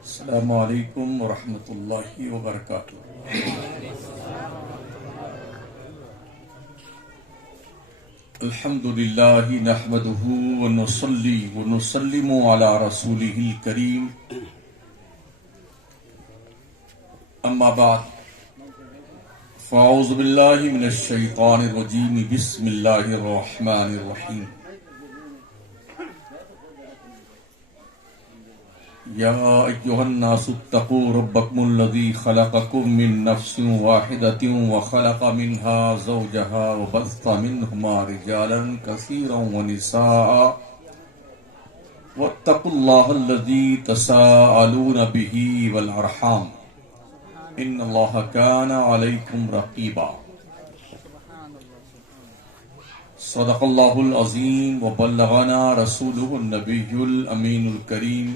السلام علیکم ورحمۃ اللہ وبرکاتہ۔ الحمد للہ نحمدہ ونصلی ونسلم علی رسولہ الکریم، اما بعد فاعوذ باللہ من الشیطان الرجیم، بسم اللہ الرحمن الرحیم۔ یا ایھا الناس اتقوا ربکم الذی خلقکم من نفس واحدۃ وخلق منها زوجها وبث منهما رجالا کثیرا ونساء واتقوا اللہ الذی تساءلون به والارحام ان اللہ کان علیکم رقیبا۔ صدق اللہ العظیم وبلغنا رسولہ النبی الامین الکریم،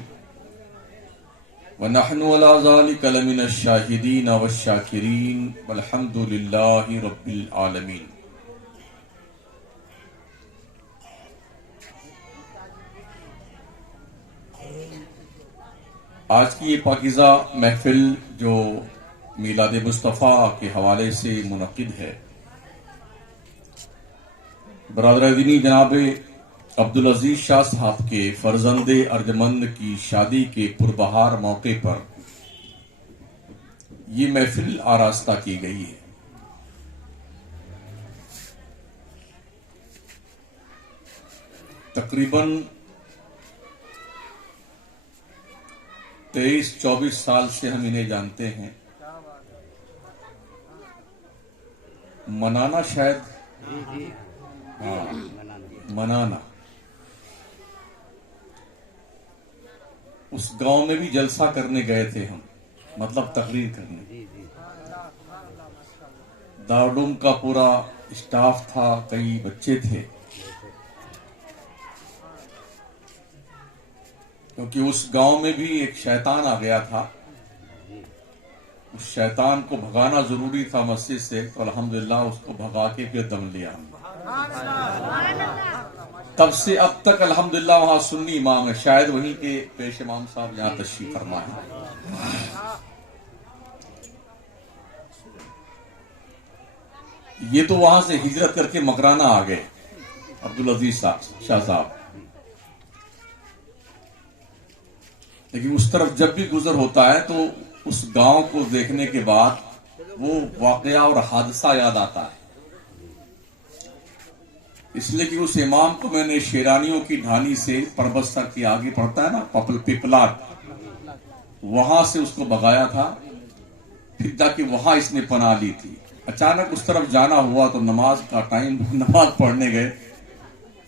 وَنَحْنُ عَلَى ذَلِكَ لَمِنَ الشَّاهِدِينَ وَالشَّاكِرِينَ وَالْحَمْدُ لِلَّهِ رَبِّ الْعَالَمِينَ۔ آج کی یہ پاکیزہ محفل جو میلاد مصطفیٰ کے حوالے سے منعقد ہے، برادر دینی جناب عبدالعزیز شاہ صاحب کے فرزند ارجمند کی شادی کے پربہار موقع پر یہ محفل آراستہ کی گئی ہے۔ تقریباً 23-24 سال سے ہم انہیں جانتے ہیں۔ منانا شاید منانا اس گاؤں میں بھی جلسہ کرنے گئے تھے ہم، مطلب تقریر کرنے۔ دارالعلوم کا پورا اسٹاف تھا، کئی بچے تھے، کیونکہ اس گاؤں میں بھی ایک شیطان آ گیا تھا۔ اس شیطان کو بھگانا ضروری تھا مسجد سے، تو الحمدللہ اس کو بھگا کے پھر دم لیا ہم۔ تب سے اب تک الحمدللہ وہاں سنی امام ہے، شاید وہیں کے پیش امام صاحب یہاں تشریف فرما ہے۔ یہ تو وہاں سے ہجرت کر کے مکرانہ آ گئے عبدالعزیز شاہ صاحب، لیکن اس طرف جب بھی گزر ہوتا ہے تو اس گاؤں کو دیکھنے کے بعد وہ واقعہ اور حادثہ یاد آتا ہے، اس لیے کہ اس امام کو میں نے شیرانیوں کی ڈھانی سے پربت سر کے آگے پڑتا ہے نا پپلاٹ، وہاں سے اس کو بھگایا تھا، پھر جا کے وہاں اس نے پناہ لی تھی۔ اچانک اس طرف جانا ہوا تو نماز کا ٹائم، نماز پڑھنے گئے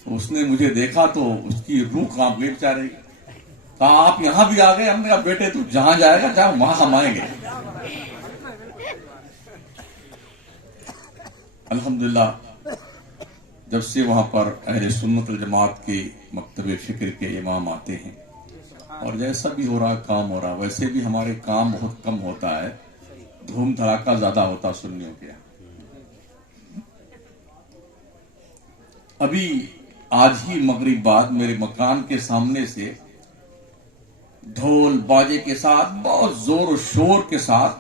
تو اس نے مجھے دیکھا تو اس کی روح کانپ گئی بیچارے، کہا آپ یہاں بھی آ گئے؟ ہم نے کہا بیٹے تو جہاں جائے گا جہاں وہاں ہم آئیں گے۔ الحمدللہ جب سے وہاں پر اہل سنت الجماعت کے مکتب فکر کے امام آتے ہیں، اور جیسا بھی ہو رہا کام ہو رہا، ویسے بھی ہمارے کام بہت کم ہوتا ہے، دھوم دھڑاکہ زیادہ ہوتا سنیوں کے یہاں۔ ابھی آج ہی مغرب بعد میرے مکان کے سامنے سے ڈھول باجے کے ساتھ بہت زور و شور کے ساتھ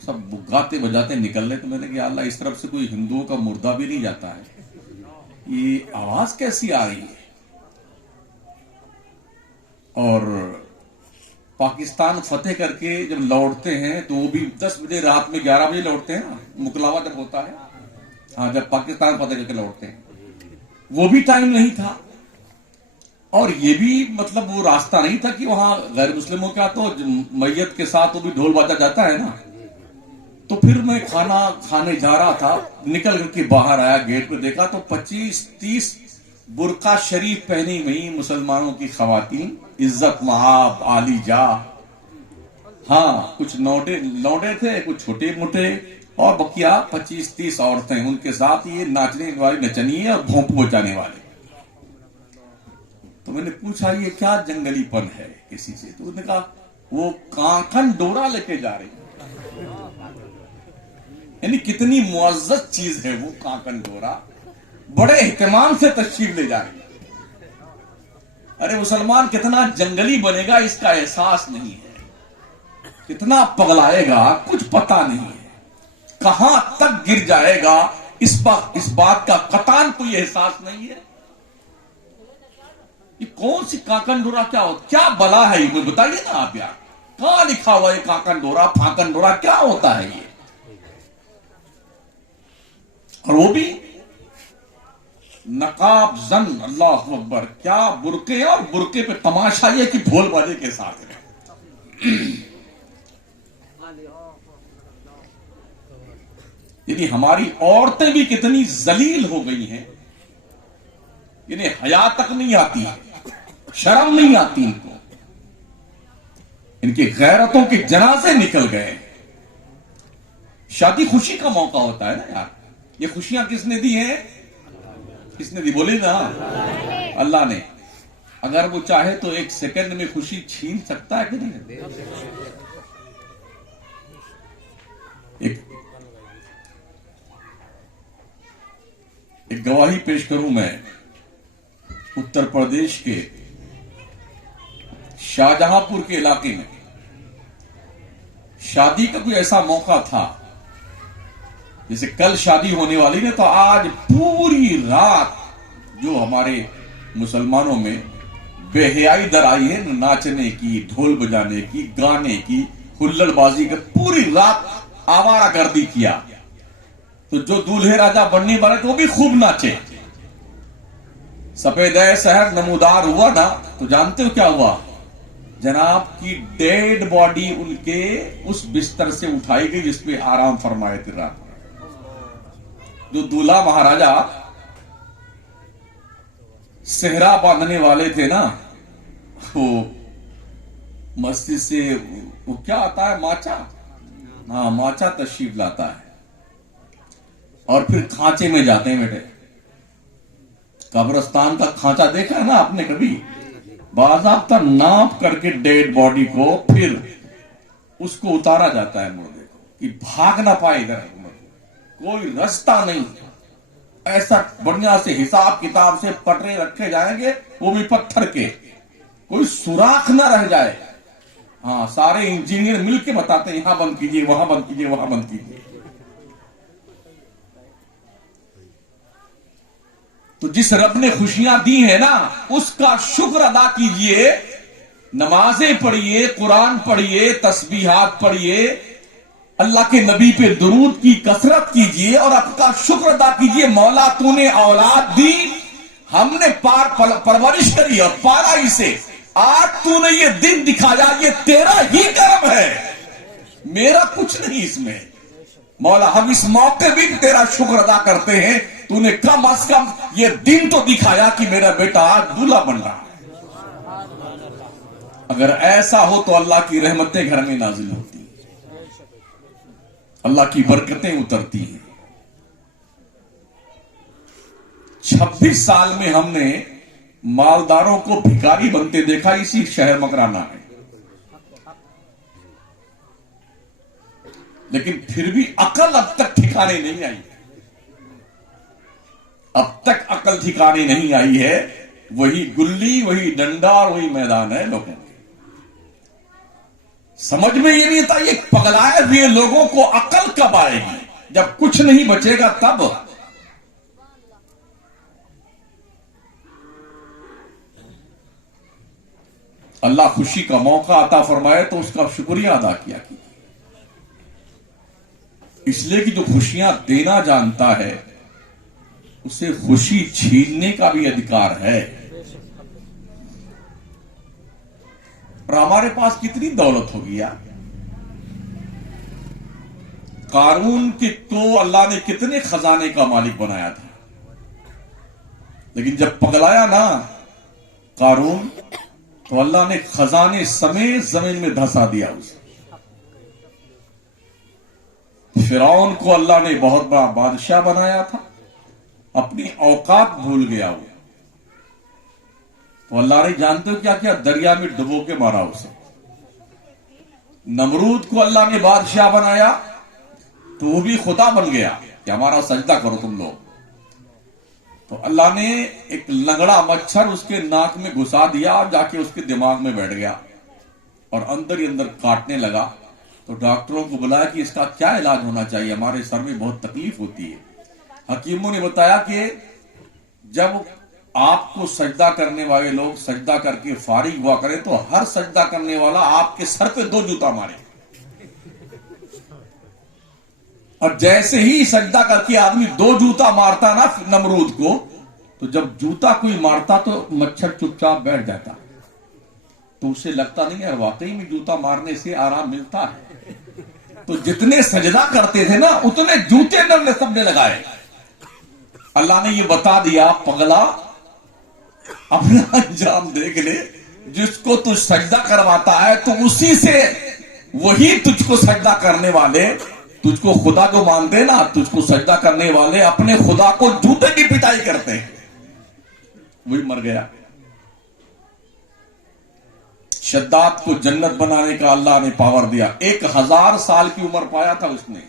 سب گاتے بجاتے نکل رہے، تو میں نے کہا اللہ اس طرف سے کوئی ہندوؤں کا مردہ بھی نہیں جاتا ہے، یہ آواز کیسی آ رہی ہے؟ اور پاکستان فتح کر کے جب لوٹتے ہیں تو وہ بھی 10 بجے رات میں 11 بجے لوٹتے ہیں نا، مکلاوا جب ہوتا ہے، ہاں جب پاکستان فتح کر کے لوٹتے ہیں، وہ بھی ٹائم نہیں تھا، اور یہ بھی مطلب وہ راستہ نہیں تھا کہ وہاں غیر مسلموں کا تو میت کے ساتھ وہ بھی ڈھول باجا جاتا ہے نا۔ تو پھر میں کھانا کھانے جا رہا تھا، نکل کر کے باہر آیا، گیٹ پہ دیکھا تو 25-30 برقع شریف پہنی ہوئی مسلمانوں کی خواتین، عزت مآب عالی جاہ، ہاں کچھ لوڈے تھے، کچھ چھوٹے موٹے، اور بقیہ 25-30 عورتیں ان کے ساتھ، یہ ناچنے والی نچنی اور بھونپ بجانے والے۔ تو میں نے پوچھا یہ کیا جنگلی پن ہے کسی سے؟ تو انہوں نے کہا وہ کانکن ڈورا لے کے جا رہی، یعنی کتنی معزز چیز ہے وہ کانکن ڈورا، بڑے اہتمام سے تشریف لے جا رہی ہے۔ ارے مسلمان کتنا جنگلی بنے گا اس کا احساس نہیں ہے۔ کتنا پگلائے گا کچھ پتا نہیں ہے، کہاں تک گر جائے گا اس بات کا قطعاً کوئی احساس نہیں ہے. یہ کون سی کاکن ڈورا کیا ہوتا، کیا بلا ہے یہ مجھے بتائیے نا آپ یار. کہاں لکھا ہوا ہے کاکن ڈورا پھاکن ڈورا کیا ہوتا ہے یہ؟ اور وہ بھی نقاب زن، اللہ اکبر، کیا برقعے اور برقعے پہ تماشا یہ کہ ڈھول بازے کے ساتھ ہے. یعنی ہماری عورتیں بھی کتنی ذلیل ہو گئی ہیں، انہیں حیا تک نہیں آتی، شرم نہیں آتی ان کو، ان کی غیرتوں کے جنازے نکل گئے. شادی خوشی کا موقع ہوتا ہے نا یار. یہ خوشیاں کس نے دی ہیں؟ کس نے دی؟ بولی نا، اللہ نے. اگر وہ چاہے تو ایک سیکنڈ میں خوشی چھین سکتا ہے کہ نہیں؟ ایک گواہی پیش کروں میں. اتر پردیش کے شاہجہاں پور کے علاقے میں شادی کا کوئی ایسا موقع تھا، جیسے کل شادی ہونے والی نے، تو آج پوری رات جو ہمارے مسلمانوں میں بے حیائی در آئی ہے، ناچنے کی، ڈھول بجانے کی، گانے کی، ہلڑ بازی کا، پوری رات آوارہ گردی کیا. تو جو دولہے راجہ بننے والے تو وہ بھی خوب ناچے. سفید شہر نمودار ہوا نا، تو جانتے ہو کیا ہوا؟ جناب کی ڈیڈ باڈی ان کے اس بستر سے اٹھائی گئی جس پہ آرام فرمائے تھے رات. جو دولہا مہاراجہ صحرا باندھنے والے تھے نا، وہ مسجد سے وہ کیا آتا ہے، ماچا، ہاں ماچا تشریف لاتا ہے، اور پھر کھانچے میں جاتے ہیں. بیٹے قبرستان کا کھانچا دیکھا ہے نا آپ نے کبھی؟ باضابطہ ناپ کر کے ڈیڈ باڈی کو پھر اس کو اتارا جاتا ہے مردے کو، کہ بھاگ نہ پائے ادھر، کوئی رستہ نہیں. ایسا بڑھیا سے حساب کتاب سے پٹرے رکھے جائیں گے، وہ بھی پتھر کے، کوئی سوراخ نہ رہ جائے. ہاں سارے انجینئر مل کے بتاتے ہیں یہاں بند کیجئے، وہاں بند کیجئے، وہاں بند کیجئے. تو جس رب نے خوشیاں دی ہیں نا، اس کا شکر ادا کیجئے. نمازیں پڑھیے، قرآن پڑھیے، تسبیحات پڑھیے، اللہ کے نبی پہ درود کی کثرت کیجئے، اور آپ کا شکر ادا کیجئے. مولا تو نے اولاد دی، ہم نے پرورش کری اور پالا اسے. آج تو نے یہ دن دکھایا، یہ تیرا ہی کرم ہے، میرا کچھ نہیں اس میں. مولا ہم اس موقع بھی تیرا شکر ادا کرتے ہیں، تو نے کم از کم یہ دن تو دکھایا کہ میرا بیٹا آج دولہا بن رہا. اگر ایسا ہو تو اللہ کی رحمتیں گھر میں نازل ہوتی ہیں، اللہ کی برکتیں اترتی ہیں. 26 سال میں ہم نے مالداروں کو بھکاری بنتے دیکھا اسی شہر مکرانہ میں، لیکن پھر بھی عقل اب تک ٹھکانے نہیں آئی. اب تک عقل ٹھکانے نہیں آئی ہے. وہی گلی، وہی ڈنڈا اور وہی میدان ہے لوگوں کے. سمجھ میں یہ نہیں تھا یہ پگلائے ہوئے لوگوں کو عقل کب آئے گی؟ جب کچھ نہیں بچے گا تب. اللہ خوشی کا موقع عطا فرمائے تو اس کا شکریہ ادا کیا کیجیے. اس لیے کہ جو خوشیاں دینا جانتا ہے اسے خوشی چھیننے کا بھی ادھیکار ہے. اور ہمارے پاس کتنی دولت ہوگی یار. قارون کو اللہ نے کتنے خزانے کا مالک بنایا تھا، لیکن جب پگلایا نا قارون تو اللہ نے خزانے سمیت زمین میں دھسا دیا اسے. فرعون کو اللہ نے بہت بڑا بادشاہ بنایا تھا، اپنی اوقات بھول گیا وہ. تو اللہ نے جانتے ہو کیا کیا؟ دریا میں ڈبو کے مارا اسے. نمرود کو اللہ نے بادشاہ بنایا تو وہ بھی خدا بن گیا کہ ہمارا سجدہ کرو تم لوگ. تو اللہ نے ایک لنگڑا مچھر اس کے ناک میں گھسا دیا اور جا کے اس کے دماغ میں بیٹھ گیا اور اندر ہی اندر کاٹنے لگا. تو ڈاکٹروں کو بلایا کہ اس کا کیا علاج ہونا چاہیے, ہمارے سر میں بہت تکلیف ہوتی ہے. حکیموں نے بتایا کہ جب آپ کو سجدہ کرنے والے لوگ سجدہ کر کے فارغ ہوا کرے تو ہر سجدہ کرنے والا آپ کے سر پہ 2 جوتا مارے, اور جیسے ہی سجدہ کر کے آدمی 2 جوتا مارتا نا نمرود کو, تو جب جوتا کوئی مارتا تو مچھر چپ چاپ بیٹھ جاتا, تو اسے لگتا نہیں ہے واقعی میں جوتا مارنے سے آرام ملتا ہے. تو جتنے سجدہ کرتے تھے نا اتنے جوتے نے سب نے لگائے. اللہ نے یہ بتا دیا پگلا اپنا انجام دیکھ لے, جس کو تو سجدہ کرواتا ہے تو اسی سے وہی تجھ کو سجدہ کرنے والے, تجھ کو خدا کو مانتے نا, تجھ کو سجدہ کرنے والے اپنے خدا کو جوتے کی پٹائی کرتے ہیں. وہی مر گیا. شداد کو جنت بنانے کا اللہ نے پاور دیا. 1000 سال کی عمر پایا تھا اس نے,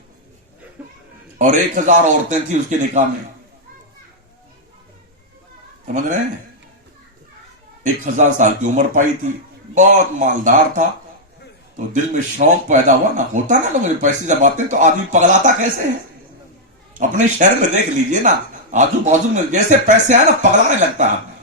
اور 1000 عورتیں تھی اس کے نکاح میں. سمجھ رہے ہیں؟ 1000 سال کی عمر پائی تھی, بہت مالدار تھا. تو دل میں شوق پیدا ہوا نا, ہوتا نا لوگ پیسے جب آتے ہیں تو آدمی پگلاتا کیسے ہے. اپنے شہر میں دیکھ لیجئے نا, آجو بازو میں جیسے پیسے آئے نا پگلانے لگتا ہے.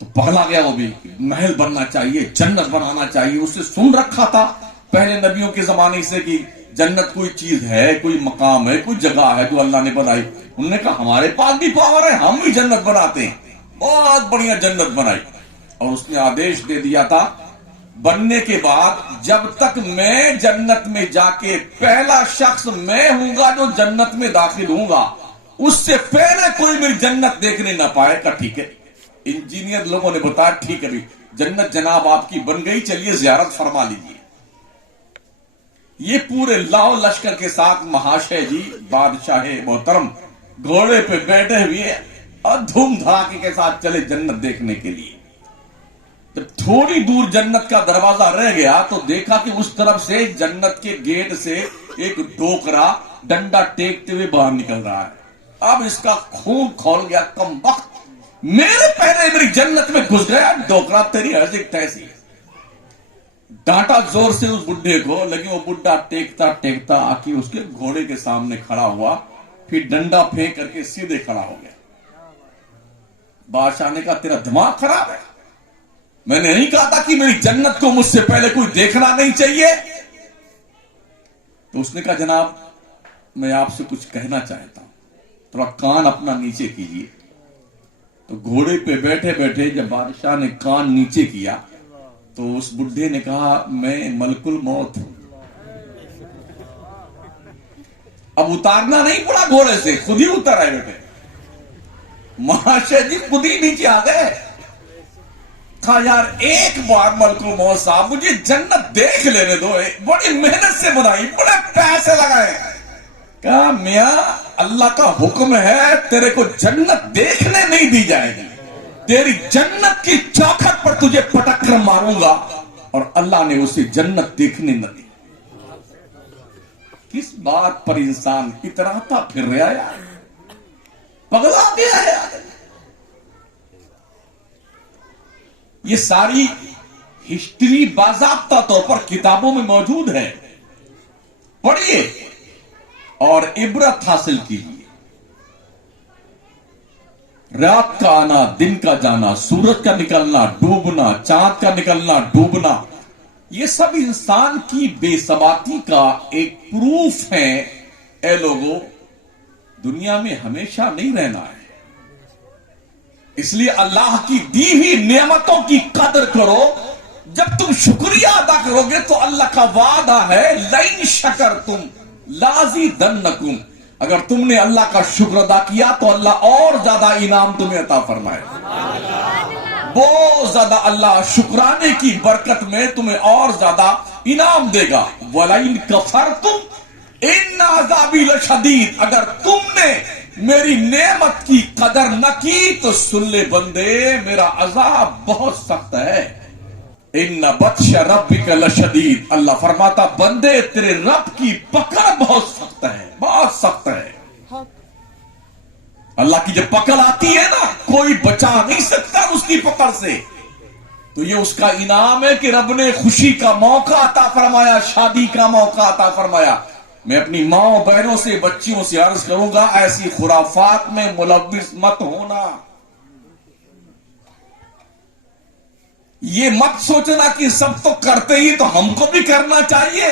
تو پگلا گیا وہ بھی, محل بننا چاہیے, جنت بنانا چاہیے. اسے سن رکھا تھا پہلے نبیوں کے زمانے سے کہ جنت کوئی چیز ہے, کوئی مقام ہے, کوئی جگہ ہے جو اللہ نے بنائی. انہوں نے کہا ہمارے پاس بھی پاور ہے, ہم بھی جنت بناتے ہیں. بہت بڑھیا جنت بنائی, اور اس نے آدیش دے دیا تھا بننے کے بعد, جب تک میں جنت میں جا کے پہلا شخص میں ہوں گا جو جنت میں داخل ہوں گا, اس سے پہلے کوئی میری جنت دیکھنے نہ پائے گا. ٹھیک ہے. انجینئر لوگوں نے بتایا ٹھیک ہے, جنت جناب آپ کی بن گئی, چلیے زیارت فرما لیجیے. یہ پورے لاؤ لشکر کے ساتھ مہاشے جی بادشاہ محترم گھوڑے پہ بیٹھے ہوئے اور دھوم دھڑاکے کے ساتھ چلے جنت دیکھنے کے لیے. جب تھوڑی دور جنت کا دروازہ رہ گیا تو دیکھا کہ اس طرف سے جنت کے گیٹ سے ایک ڈوکرا ڈنڈا ٹیکتے ہوئے باہر نکل رہا ہے. اب اس کا خون کھول گیا, کم وقت میرے پہلے میری جنت میں گھس گیا, ڈوکرا تیری حیثیت کیسی. ڈانٹا زور سے اس بڈھے کو, لیکن وہ بڈھا ٹیکتا ٹیکتا آ کے اس کے گھوڑے کے سامنے کھڑا ہوا, پھر ڈنڈا پھینک کر کے سیدھے کھڑا ہو گیا. بادشاہ نے کہا تیرا دماغ خراب ہے, میں نے نہیں کہا تھا کہ میری جنت کو مجھ سے پہلے کوئی دیکھنا نہیں چاہیے. تو اس نے کہا جناب میں آپ سے کچھ کہنا چاہتا ہوں, تھوڑا کان اپنا نیچے کیجیے. تو گھوڑے پہ بیٹھے بیٹھے جب بادشاہ نے کان نیچے کیا تو اس بڈھے نے کہا میں ملک الموت ہوں. اب اتارنا نہیں پڑا گھوڑے سے, خود ہی اتر آئے بیٹے. مہاشے جی خود ہی نیچے آ گئے. کہا یار ایک بار ملک الموت صاحب مجھے جنت دیکھ لینے دو, بڑی محنت سے بنائی, بڑے پیسے لگائے. کہا میاں اللہ کا حکم ہے تیرے کو جنت دیکھنے نہیں دی جائے گی, تیری جنت کی چوکھٹ پر تجھے پٹک کر ماروں گا. اور اللہ نے اسے جنت دیکھنے نہ دی. کس بات پر انسان اتراتا پھر رہا یار, پگلا گیا ہے. یہ ساری ہسٹری باضابطہ طور پر کتابوں میں موجود ہے, پڑھیے اور عبرت حاصل کیجیے. رات کا آنا, دن کا جانا, سورج کا نکلنا ڈوبنا, چاند کا نکلنا ڈوبنا, یہ سب انسان کی بے ثباتی کا ایک پروف ہے. اے لوگوں, دنیا میں ہمیشہ نہیں رہنا ہے, اس لیے اللہ کی دی ہوئی نعمتوں کی قدر کرو. جب تم شکریہ ادا کرو گے تو اللہ کا وعدہ ہے لئن شکرتم لازیدنکم, اگر تم نے اللہ کا شکر ادا کیا تو اللہ اور زیادہ انعام تمہیں عطا فرمائے. بہت زیادہ اللہ شکرانے کی برکت میں تمہیں اور زیادہ انعام دے گا. وَلَئِن كَفَرْتُمْ إِنَّ عَذَابِي لَشَدِيدٌ, اگر تم نے میری نعمت کی قدر نہ کی تو سن لے بندے میرا عذاب بہت سخت ہے. ان بطش ربک لشدید, اللہ فرماتا بندے تیرے رب کی پکڑ بہت سخت ہے, بہت سخت ہے. اللہ کی جب پکڑ آتی ہے نا کوئی بچا نہیں سکتا اس کی پکڑ سے. تو یہ اس کا انعام ہے کہ رب نے خوشی کا موقع عطا فرمایا، شادی کا موقع عطا فرمایا۔ میں اپنی ماں بہنوں سے، بچیوں سے عرض کروں گا، ایسی خرافات میں ملوث مت ہونا۔ یہ مت سوچنا کہ سب تو کرتے ہی تو ہم کو بھی کرنا چاہیے۔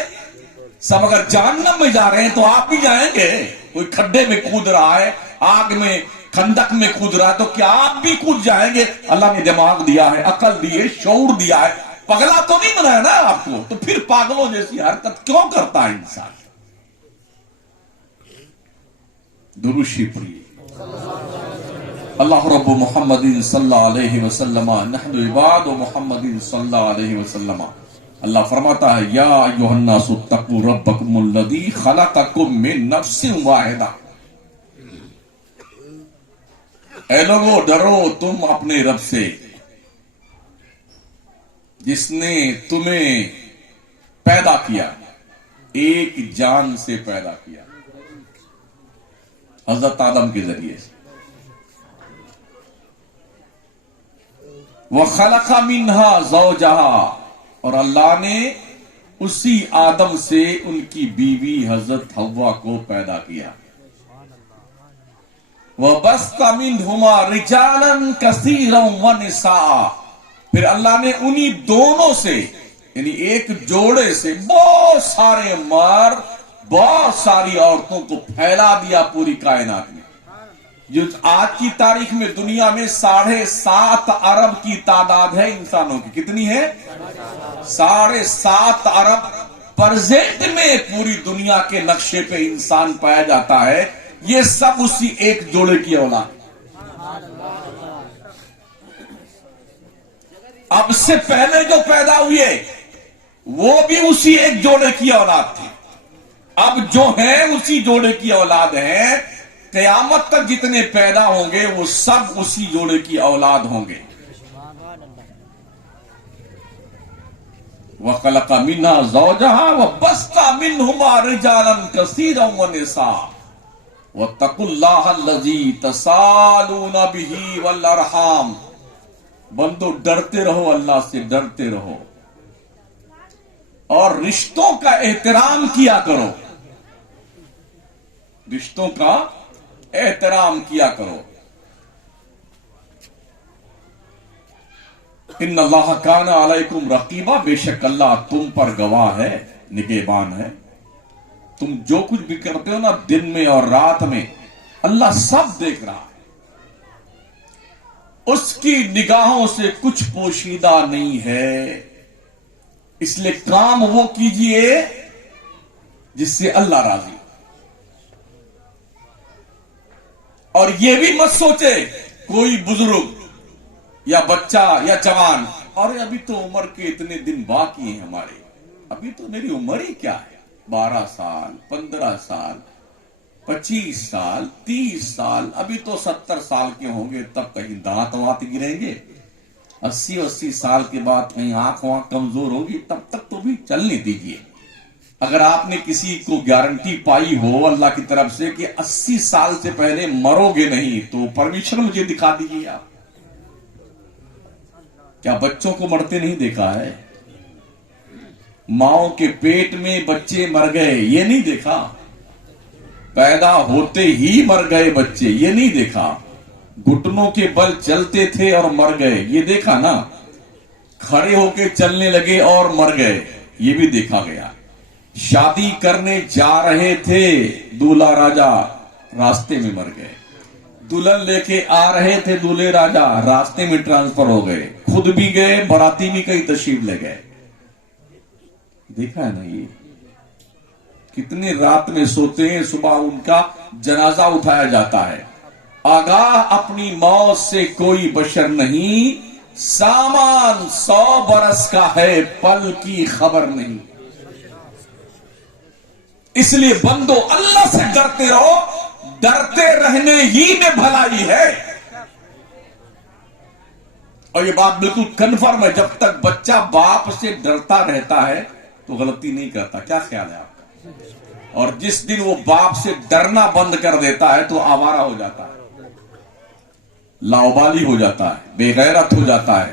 سب اگر جہنم میں جا رہے ہیں تو آپ بھی جائیں گے۔ کوئی کھڈے میں کود رہا ہے، آگ میں، خندق میں کود رہا ہے، تو کیا آپ بھی کود جائیں گے؟ اللہ نے دماغ دیا ہے، عقل دی ہے، شعور دیا ہے، پگلا تو نہیں بنایا نا آپ کو، تو پھر پاگلوں جیسی حرکت کیوں کرتا ہے انسان؟ درود شریف پڑھیے۔ اللہ رب محمد صلی اللہ علیہ وسلم نحن عباد محمد صلی اللہ علیہ وسلم۔ اللہ فرماتا ہے یا ایھا الناس اتقوا ربکم الذی خلقکم من نفس واحدہ، اے لوگو ڈرو تم اپنے رب سے جس نے تمہیں پیدا کیا، ایک جان سے پیدا کیا، حضرت آدم کے ذریعے سے۔ وَخَلَقَ مِنْهَا زَوْجَهَا، اور اللہ نے اسی آدم سے ان کی بیوی حضرت حوا کو پیدا کیا۔ وَبَثَّ مِنْهُمَا رِجَالًا كَثِيرًا وَنِسَاءً، پھر اللہ نے انہی دونوں سے، یعنی ایک جوڑے سے بہت سارے مرد، بہت ساری عورتوں کو پھیلا دیا پوری کائنات میں۔ جو آج کی تاریخ میں دنیا میں 7.5 ارب کی تعداد ہے انسانوں کی، کتنی ہے؟ 7.5 ارب پرزینٹ میں پوری دنیا کے نقشے پہ انسان پایا جاتا ہے۔ یہ سب اسی ایک جوڑے کی اولاد۔ اب سے پہلے جو پیدا ہوئے وہ بھی اسی ایک جوڑے کی اولاد تھی، اب جو ہیں اسی جوڑے کی اولاد ہیں۔ قیامت تک جتنے پیدا ہوں گے وہ سب اسی جوڑے کی اولاد ہوں گے۔ وَخَلَقَ مِنْهَا زَوْجَهَا وَبَثَّ مِنْهُمَا رِجَالًا كَثِيرًا وَنِسَاءً وَاتَّقُوا اللَّهَ الَّذِي تَسَاءَلُونَ بِهِ وَالْأَرْحَامَ، بندو ڈرتے رہو، اللہ سے ڈرتے رہو اور رشتوں کا احترام کیا کرو، رشتوں کا احترام کیا کرو۔ ان اللہ کان علیکم رقیبا، بے شک اللہ تم پر گواہ ہے، نگہبان ہے۔ تم جو کچھ بھی کرتے ہو نا، دن میں اور رات میں، اللہ سب دیکھ رہا ہے۔ اس کی نگاہوں سے کچھ پوشیدہ نہیں ہے، اس لیے کام وہ کیجئے جس سے اللہ راضی۔ اور یہ بھی مت سوچے کوئی بزرگ یا بچہ یا جوان، اور ابھی تو عمر کے اتنے دن باقی ہیں ہمارے، ابھی تو میری عمر ہی کیا ہے، 12 سال، 15 سال، 25 سال، 30 سال، ابھی تو 70 سال کے ہوں گے، تب کہیں دانت وات گریں گے، 80 سال کے بعد کہیں آنکھ وانکھ کمزور ہوگی، تب تک تو بھی چلنے دیجیے۔ اگر آپ نے کسی کو گارنٹی پائی ہو اللہ کی طرف سے کہ 80 سال سے پہلے مرو گے نہیں، تو پرمیشن مجھے دکھا دیجیے۔ آپ کیا بچوں کو مرتے نہیں دیکھا ہے؟ ماؤں کے پیٹ میں بچے مر گئے، یہ نہیں دیکھا؟ پیدا ہوتے ہی مر گئے بچے، یہ نہیں دیکھا؟ گھٹنوں کے بل چلتے تھے اور مر گئے، یہ دیکھا نا؟ کھڑے ہو کے چلنے لگے اور مر گئے، یہ بھی دیکھا گیا۔ شادی کرنے جا رہے تھے دولہا راجا، راستے میں مر گئے۔ دلہن لے کے آ رہے تھے دولہے راجا، راستے میں ٹرانسفر ہو گئے، خود بھی گئے، باراتی بھی کہیں تشریف لے گئے۔ دیکھا ہے نا؟ یہ کتنے رات میں سوتے ہیں، صبح ان کا جنازہ اٹھایا جاتا ہے۔ آگاہ اپنی موت سے کوئی بشر نہیں، سامان 100 برس کا ہے، پل کی خبر نہیں۔ اس لیے بندو اللہ سے ڈرتے رہو، ڈرتے رہنے ہی میں بھلائی ہے۔ اور یہ بات بالکل کنفرم ہے، جب تک بچہ باپ سے ڈرتا رہتا ہے تو غلطی نہیں کرتا۔ کیا خیال ہے آپ کا؟ اور جس دن وہ باپ سے ڈرنا بند کر دیتا ہے تو آوارہ ہو جاتا ہے، لاؤبالی ہو جاتا ہے، بے غیرت ہو جاتا ہے۔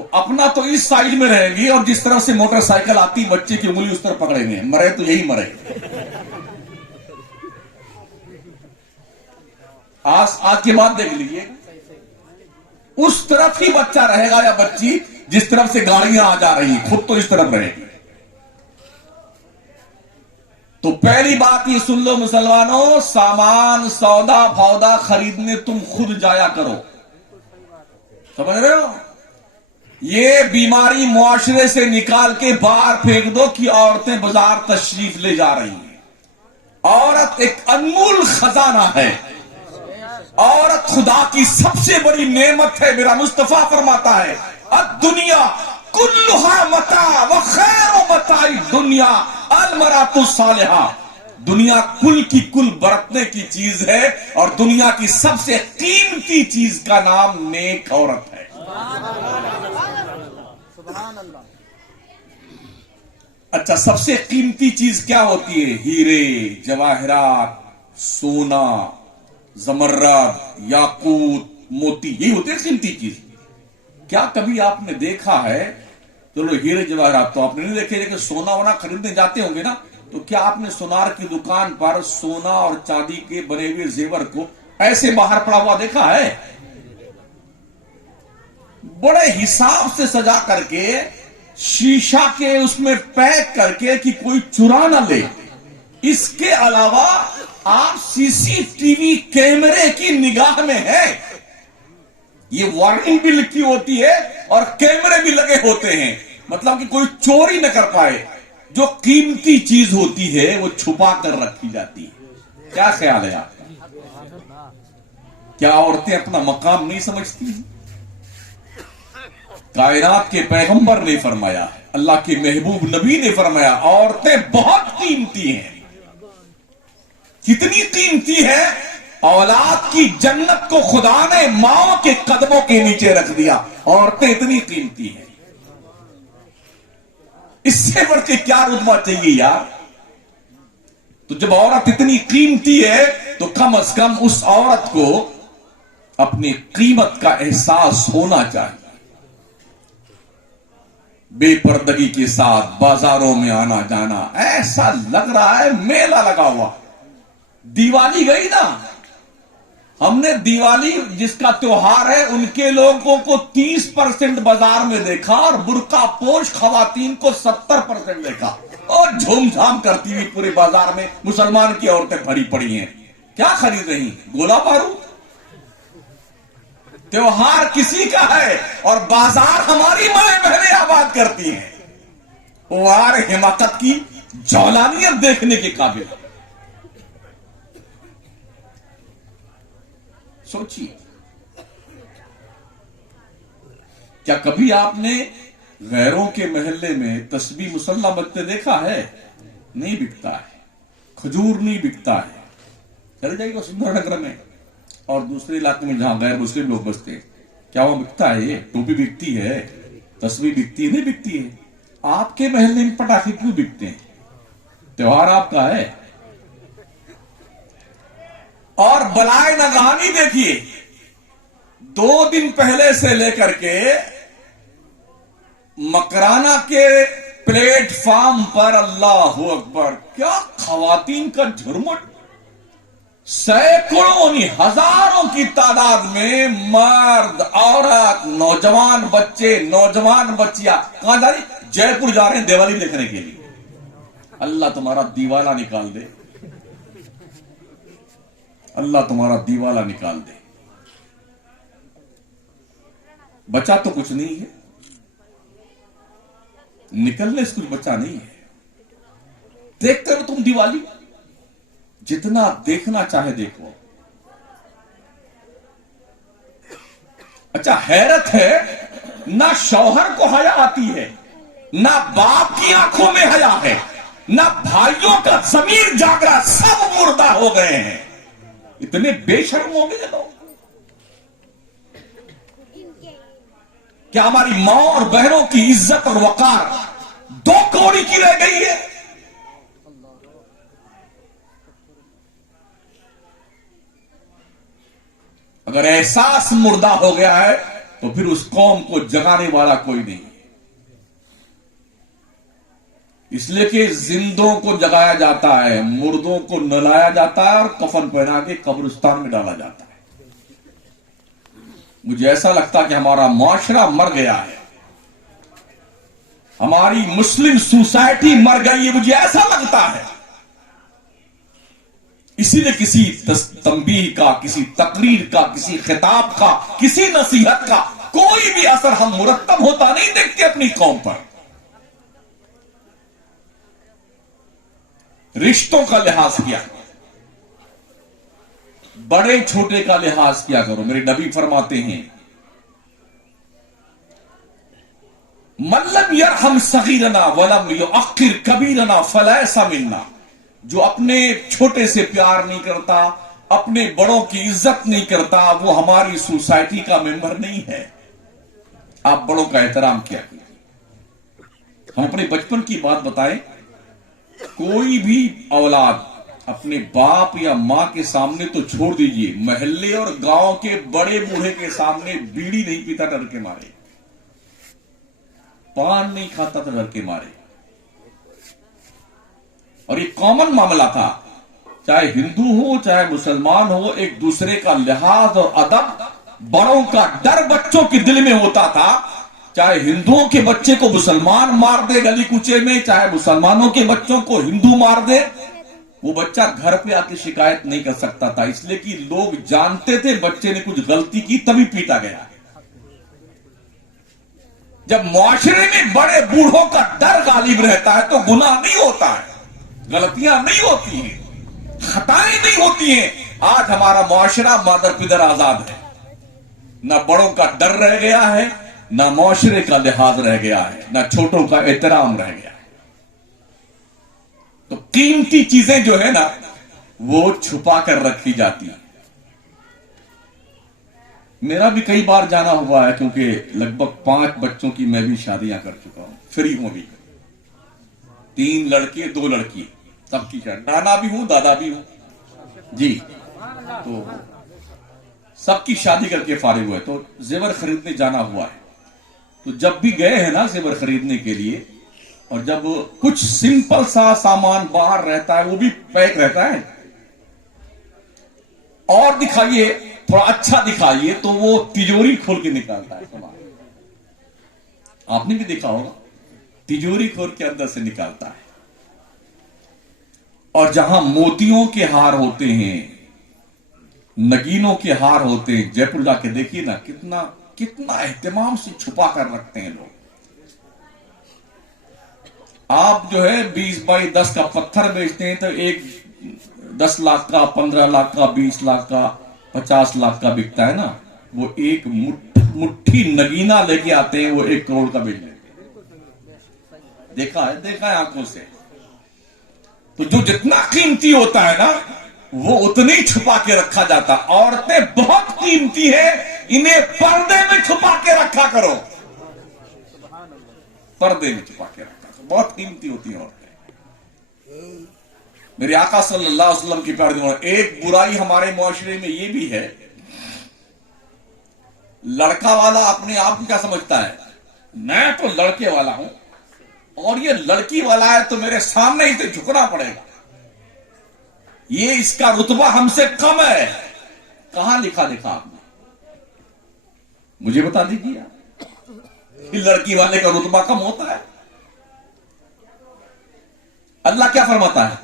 تو اپنا تو اس سائڈ میں رہے گی اور جس طرف سے موٹر سائیکل آتی بچے کی انگلی اس طرف پکڑیں گے، مرے تو یہی مرے. آج کے بعد دیکھ لیجیے اس طرف ہی بچہ رہے گا یا بچی جس طرف سے گاڑیاں آ جا رہی ہیں، خود تو اس طرف رہے گی. تو پہلی بات یہ سن لو مسلمانوں، سامان سودا فودا خریدنے تم خود جایا کرو. سمجھ رہے ہو؟ یہ بیماری معاشرے سے نکال کے باہر پھینک دو کہ عورتیں بازار تشریف لے جا رہی ہیں. عورت ایک انمول خزانہ ہے، عورت خدا کی سب سے بڑی نعمت ہے. میرا مصطفیٰ فرماتا ہے الدنیا کلھا متاع وخیر متاع الدنیا المرأۃ الصالحہ. دنیا کل کی کل برتنے کی چیز ہے اور دنیا کی سب سے قیمتی چیز کا نام نیک عورت ہے. اچھا، سب سے قیمتی چیز کیا ہوتی ہے؟ ہیرے جواہرات، سونا، زمرد، یاقوت، موتی، یہی ہوتے ہیں قیمتی چیز. کیا کبھی آپ نے دیکھا ہے، چلو ہیرے جواہرات تو آپ نے نہیں دیکھے، لیکن سونا وونا خریدنے جاتے ہوں گے نا، تو کیا آپ نے سونار کی دکان پر سونا اور چاندی کے بنے ہوئے زیور کو ایسے باہر پڑا ہوا دیکھا ہے؟ بڑے حساب سے سجا کر کے، شیشہ کے اس میں پیک کر کے کہ کوئی چرا نہ لے. اس کے علاوہ آپ سی سی ٹی وی کیمرے کی نگاہ میں ہے. یہ وارننگ بھی لکھی ہوتی ہے اور کیمرے بھی لگے ہوتے ہیں، مطلب کہ کوئی چوری نہ کر پائے. جو قیمتی چیز ہوتی ہے وہ چھپا کر رکھی جاتی ہے. کیا خیال ہے آپ کا؟ کیا عورتیں اپنا مقام نہیں سمجھتی ہیں؟ کائنات کے پیغمبر نے فرمایا، اللہ کے محبوب نبی نے فرمایا عورتیں بہت قیمتی ہیں. کتنی قیمتی ہے؟ اولاد کی جنت کو خدا نے ماں کے قدموں کے نیچے رکھ دیا. عورتیں اتنی قیمتی ہیں، اس سے بڑھ کے کیا رتبہ چاہیے یار؟ تو جب عورت اتنی قیمتی ہے تو کم از کم اس عورت کو اپنی قیمت کا احساس ہونا چاہیے. بے پردگی کے ساتھ بازاروں میں آنا جانا، ایسا لگ رہا ہے میلہ لگا ہوا. دیوالی گئی نا، ہم نے دیوالی جس کا تیوہار ہے ان کے لوگوں کو 30% بازار میں دیکھا اور برقع پوش خواتین کو 70% دیکھا، اور جھوم جھام کرتی ہوئی پورے بازار میں مسلمان کی عورتیں بھری پڑی ہیں. کیا خرید رہی ہیں؟ گولا بارود. تیوہار کسی کا ہے اور بازار ہماری مائیں بہنیں آباد کرتی ہیں. وار حماقت کی جولانیت دیکھنے کے قابل. سوچیے، کیا کبھی آپ نے غیروں کے محلے میں تسبیح مسلح بکتے دیکھا ہے؟ نہیں بکتا ہے. کھجور نہیں بکتا ہے. چلے جائیے گا سندر نگر میں اور دوسرے علاقے میں جہاں غیر مسلم لوگ بستے ہیں، کیا وہ بکتا ہے؟ یہ ٹوپی بکتی ہے، تسبیح بکتی ہے؟ نہیں بکتی ہے. آپ کے محلے میں پٹاخے کیوں بکتے ہیں؟ تیوہار آپ کا ہے. اور بلائے نگہانی دیکھیے، 2 دن پہلے سے لے کر کے مکرانہ کے پلیٹ فارم پر اللہ اکبر کیا خواتین کا جھرمٹ. سینکڑوں ہزاروں کی تعداد میں مرد، عورت، نوجوان بچے، نوجوان بچیاں کہاں جا رہی؟ جے پور جا رہے ہیں دیوالی دیکھنے کے لیے. اللہ تمہارا دیوالا نکال دے، اللہ تمہارا دیوالا نکال دے. بچا تو کچھ نہیں ہے، نکلنے سے کچھ بچا نہیں ہے. دیکھتے ہو تم دیوالی، جتنا دیکھنا چاہے دیکھو. اچھا حیرت ہے، نہ شوہر کو حیا آتی ہے، نہ باپ کی آنکھوں میں حیا ہے، نہ بھائیوں کا ضمیر جاگ رہا، سب مردہ ہو گئے ہیں. اتنے بے شرم ہو گئے لوگ. کیا ہماری ماں اور بہنوں کی عزت اور وقار 2 کوڑی کی رہ گئی ہے؟ اگر احساس مردہ ہو گیا ہے تو پھر اس قوم کو جگانے والا کوئی نہیں. اس لیے کہ زندوں کو جگایا جاتا ہے, مردوں کو نلایا جاتا ہے اور کفن پہنا کے قبرستان میں ڈالا جاتا ہے. مجھے ایسا لگتا کہ ہمارا معاشرہ مر گیا ہے, ہماری مسلم سوسائٹی مر گئی ہے, مجھے ایسا لگتا ہے. اسی لیے کسی تنبیہ کا, کسی تقریر کا, کسی خطاب کا, کسی نصیحت کا کوئی بھی اثر ہم مرتب ہوتا نہیں دیکھتے اپنی قوم پر. رشتوں کا لحاظ کیا, بڑے چھوٹے کا لحاظ کیا کرو. میرے نبی فرماتے ہیں من لم یرحم صغیرنا ولم یؤخر کبیرنا فلیس منا. جو اپنے چھوٹے سے پیار نہیں کرتا, اپنے بڑوں کی عزت نہیں کرتا, وہ ہماری سوسائٹی کا ممبر نہیں ہے. آپ بڑوں کا احترام کیا کیجیے. ہم اپنے بچپن کی بات بتائیں, کوئی بھی اولاد اپنے باپ یا ماں کے سامنے تو چھوڑ دیجئے, محلے اور گاؤں کے بڑے بوڑھے کے سامنے بیڑی نہیں پیتا ڈر کے مارے, پان نہیں کھاتا تھا ڈر کے مارے. اور یہ کامن معاملہ تھا, چاہے ہندو ہو چاہے مسلمان ہو, ایک دوسرے کا لحاظ اور ادب, بڑوں کا ڈر بچوں کے دل میں ہوتا تھا. چاہے ہندوؤں کے بچے کو مسلمان مار دے گلی کوچے میں, چاہے مسلمانوں کے بچوں کو ہندو مار دے, وہ بچہ گھر پہ آ کے شکایت نہیں کر سکتا تھا. اس لیے کہ لوگ جانتے تھے بچے نے کچھ غلطی کی تبھی پیٹا گیا. جب معاشرے میں بڑے بوڑھوں کا ڈر غالب رہتا ہے تو گناہ نہیں ہوتا ہے, غلطیاں نہیں ہوتی ہیں, خطائیں نہیں ہوتی ہیں. آج ہمارا معاشرہ مادر پدر آزاد ہے, نہ بڑوں کا ڈر رہ گیا ہے, نہ معاشرے کا لحاظ رہ گیا ہے, نہ چھوٹوں کا احترام رہ گیا ہے. تو قیمتی چیزیں جو ہے نا وہ چھپا کر رکھی جاتی ہیں. میرا بھی کئی بار جانا ہوا ہے, کیونکہ لگ بھگ 5 بچوں کی میں بھی شادیاں کر چکا ہوں, فری ہوں بھی, 3 لڑکے 2 لڑکی, سب کی شادی, نانا بھی ہوں دادا بھی ہوں جی. تو سب کی شادی کر کے فارغ ہوئے, تو زیور خریدنے جانا ہوا ہے. تو جب بھی گئے ہیں نا زیور خریدنے کے لیے, اور جب کچھ سمپل سا سامان باہر رہتا ہے وہ بھی پیک رہتا ہے, اور دکھائیے تھوڑا اچھا دکھائیے تو وہ تجوری کھول کے نکالتا ہے سامان. آپ نے بھی دیکھا ہوگا, تجوری کھول کے اندر سے نکالتا ہے. اور جہاں موتیوں کے ہار ہوتے ہیں, نگینوں کے ہار ہوتے ہیں, جے پور جا کے دیکھیے نا کتنا اہتمام سے چھپا کر رکھتے ہیں لوگ. آپ جو ہے 20 بائی 10 کا پتھر بیچتے ہیں تو ایک 10 لاکھ کا, 15 لاکھ کا, 20 لاکھ کا, 50 لاکھ کا بکتا ہے نا, وہ ایک مٹھی نگینا لے کے آتے ہیں, وہ 1 کروڑ کا بیچ لیتے ہیں. دیکھا ہے آنکھوں سے. تو جو جتنا قیمتی ہوتا ہے نا وہ اتنی چھپا کے رکھا جاتا. عورتیں بہت قیمتی ہیں, انہیں پردے میں چھپا کے رکھا کرو, پردے میں چھپا کے رکھا کرو, بہت قیمتی ہوتی ہیں عورتیں. میرے آقا صلی اللہ علیہ وسلم کی پیاری دعا. ایک برائی ہمارے معاشرے میں یہ بھی ہے, لڑکا والا اپنے آپ کو کیا سمجھتا ہے, میں تو لڑکے والا ہوں اور یہ لڑکی والا ہے تو میرے سامنے ہی تو جھکنا پڑے گا, یہ اس کا رتبہ ہم سے کم ہے. کہاں لکھا دیکھا آپ نے, مجھے بتا دیجیے. لڑکی والے کا رتبہ کم ہوتا ہے. اللہ کیا فرماتا ہے,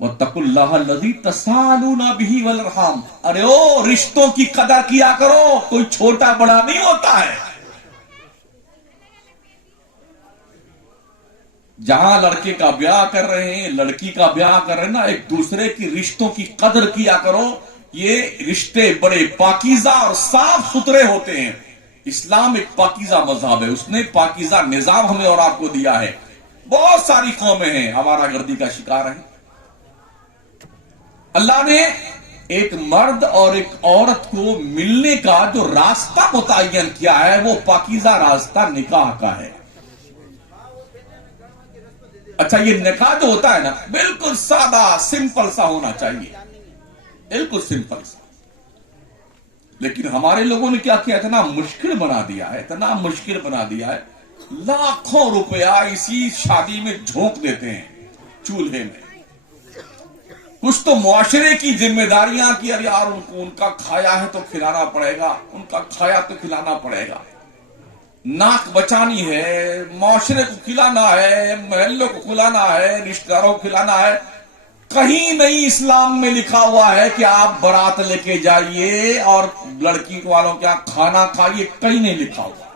وَاتَّقُوا اللَّهَ الَّذِي تَسَالُونَ بِهِ وَالْأَرْحَامَ. ارے او رشتوں کی قدر کیا کرو, کوئی چھوٹا بڑا نہیں ہوتا ہے. جہاں لڑکے کا بیاہ کر رہے ہیں, لڑکی کا بیاہ کر رہے ہیں نا, ایک دوسرے کی رشتوں کی قدر کیا کرو. یہ رشتے بڑے پاکیزہ اور صاف ستھرے ہوتے ہیں. اسلام ایک پاکیزہ مذہب ہے, اس نے پاکیزہ نظام ہمیں اور آپ کو دیا ہے. بہت ساری قومیں ہیں ہمارا گردی کا شکار ہیں. اللہ نے ایک مرد اور ایک عورت کو ملنے کا جو راستہ متعین کیا ہے وہ پاکیزہ راستہ نکاح کا ہے. اچھا, یہ نکاح جو ہوتا ہے نا بالکل سادہ سمپل سا ہونا چاہیے, بالکل سمپل سا. لیکن ہمارے لوگوں نے کیا کیا، اتنا مشکل بنا دیا ہے، اتنا مشکل بنا دیا ہے، لاکھوں روپیہ اسی شادی میں جھونک دیتے ہیں چولہے میں۔ کچھ تو معاشرے کی ذمہ داریاں کی، ارے یار ان کا کھایا ہے تو کھلانا پڑے گا، ان کا کھایا تو کھلانا پڑے گا، ناک بچانی ہے، معاشرے کو کھلانا ہے، محلوں کو کھلانا ہے، رشتہ داروں کو کھلانا ہے۔ کہیں نہیں اسلام میں لکھا ہوا ہے کہ آپ بارات لے کے جائیے اور لڑکی والوں کے یہاں کھانا کھائیے، کہیں نہیں لکھا ہوا۔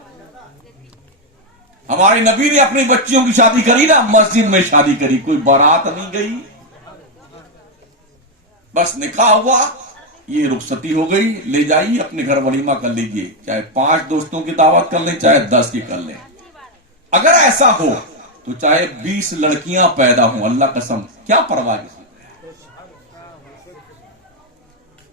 ہمارے نبی نے اپنی بچیوں کی شادی کری نا، مسجد میں شادی کری، کوئی بارات نہیں گئی، بس نکاح ہوا، یہ رخصتی ہو گئی، لے جائیے اپنے گھر ولیمہ کر لیجیے، چاہے 5 دوستوں کی دعوت کر لیں چاہے 10 کی کر لیں۔ اگر ایسا ہو تو چاہے 20 لڑکیاں پیدا ہوں، اللہ قسم کیا پرواہ کسی،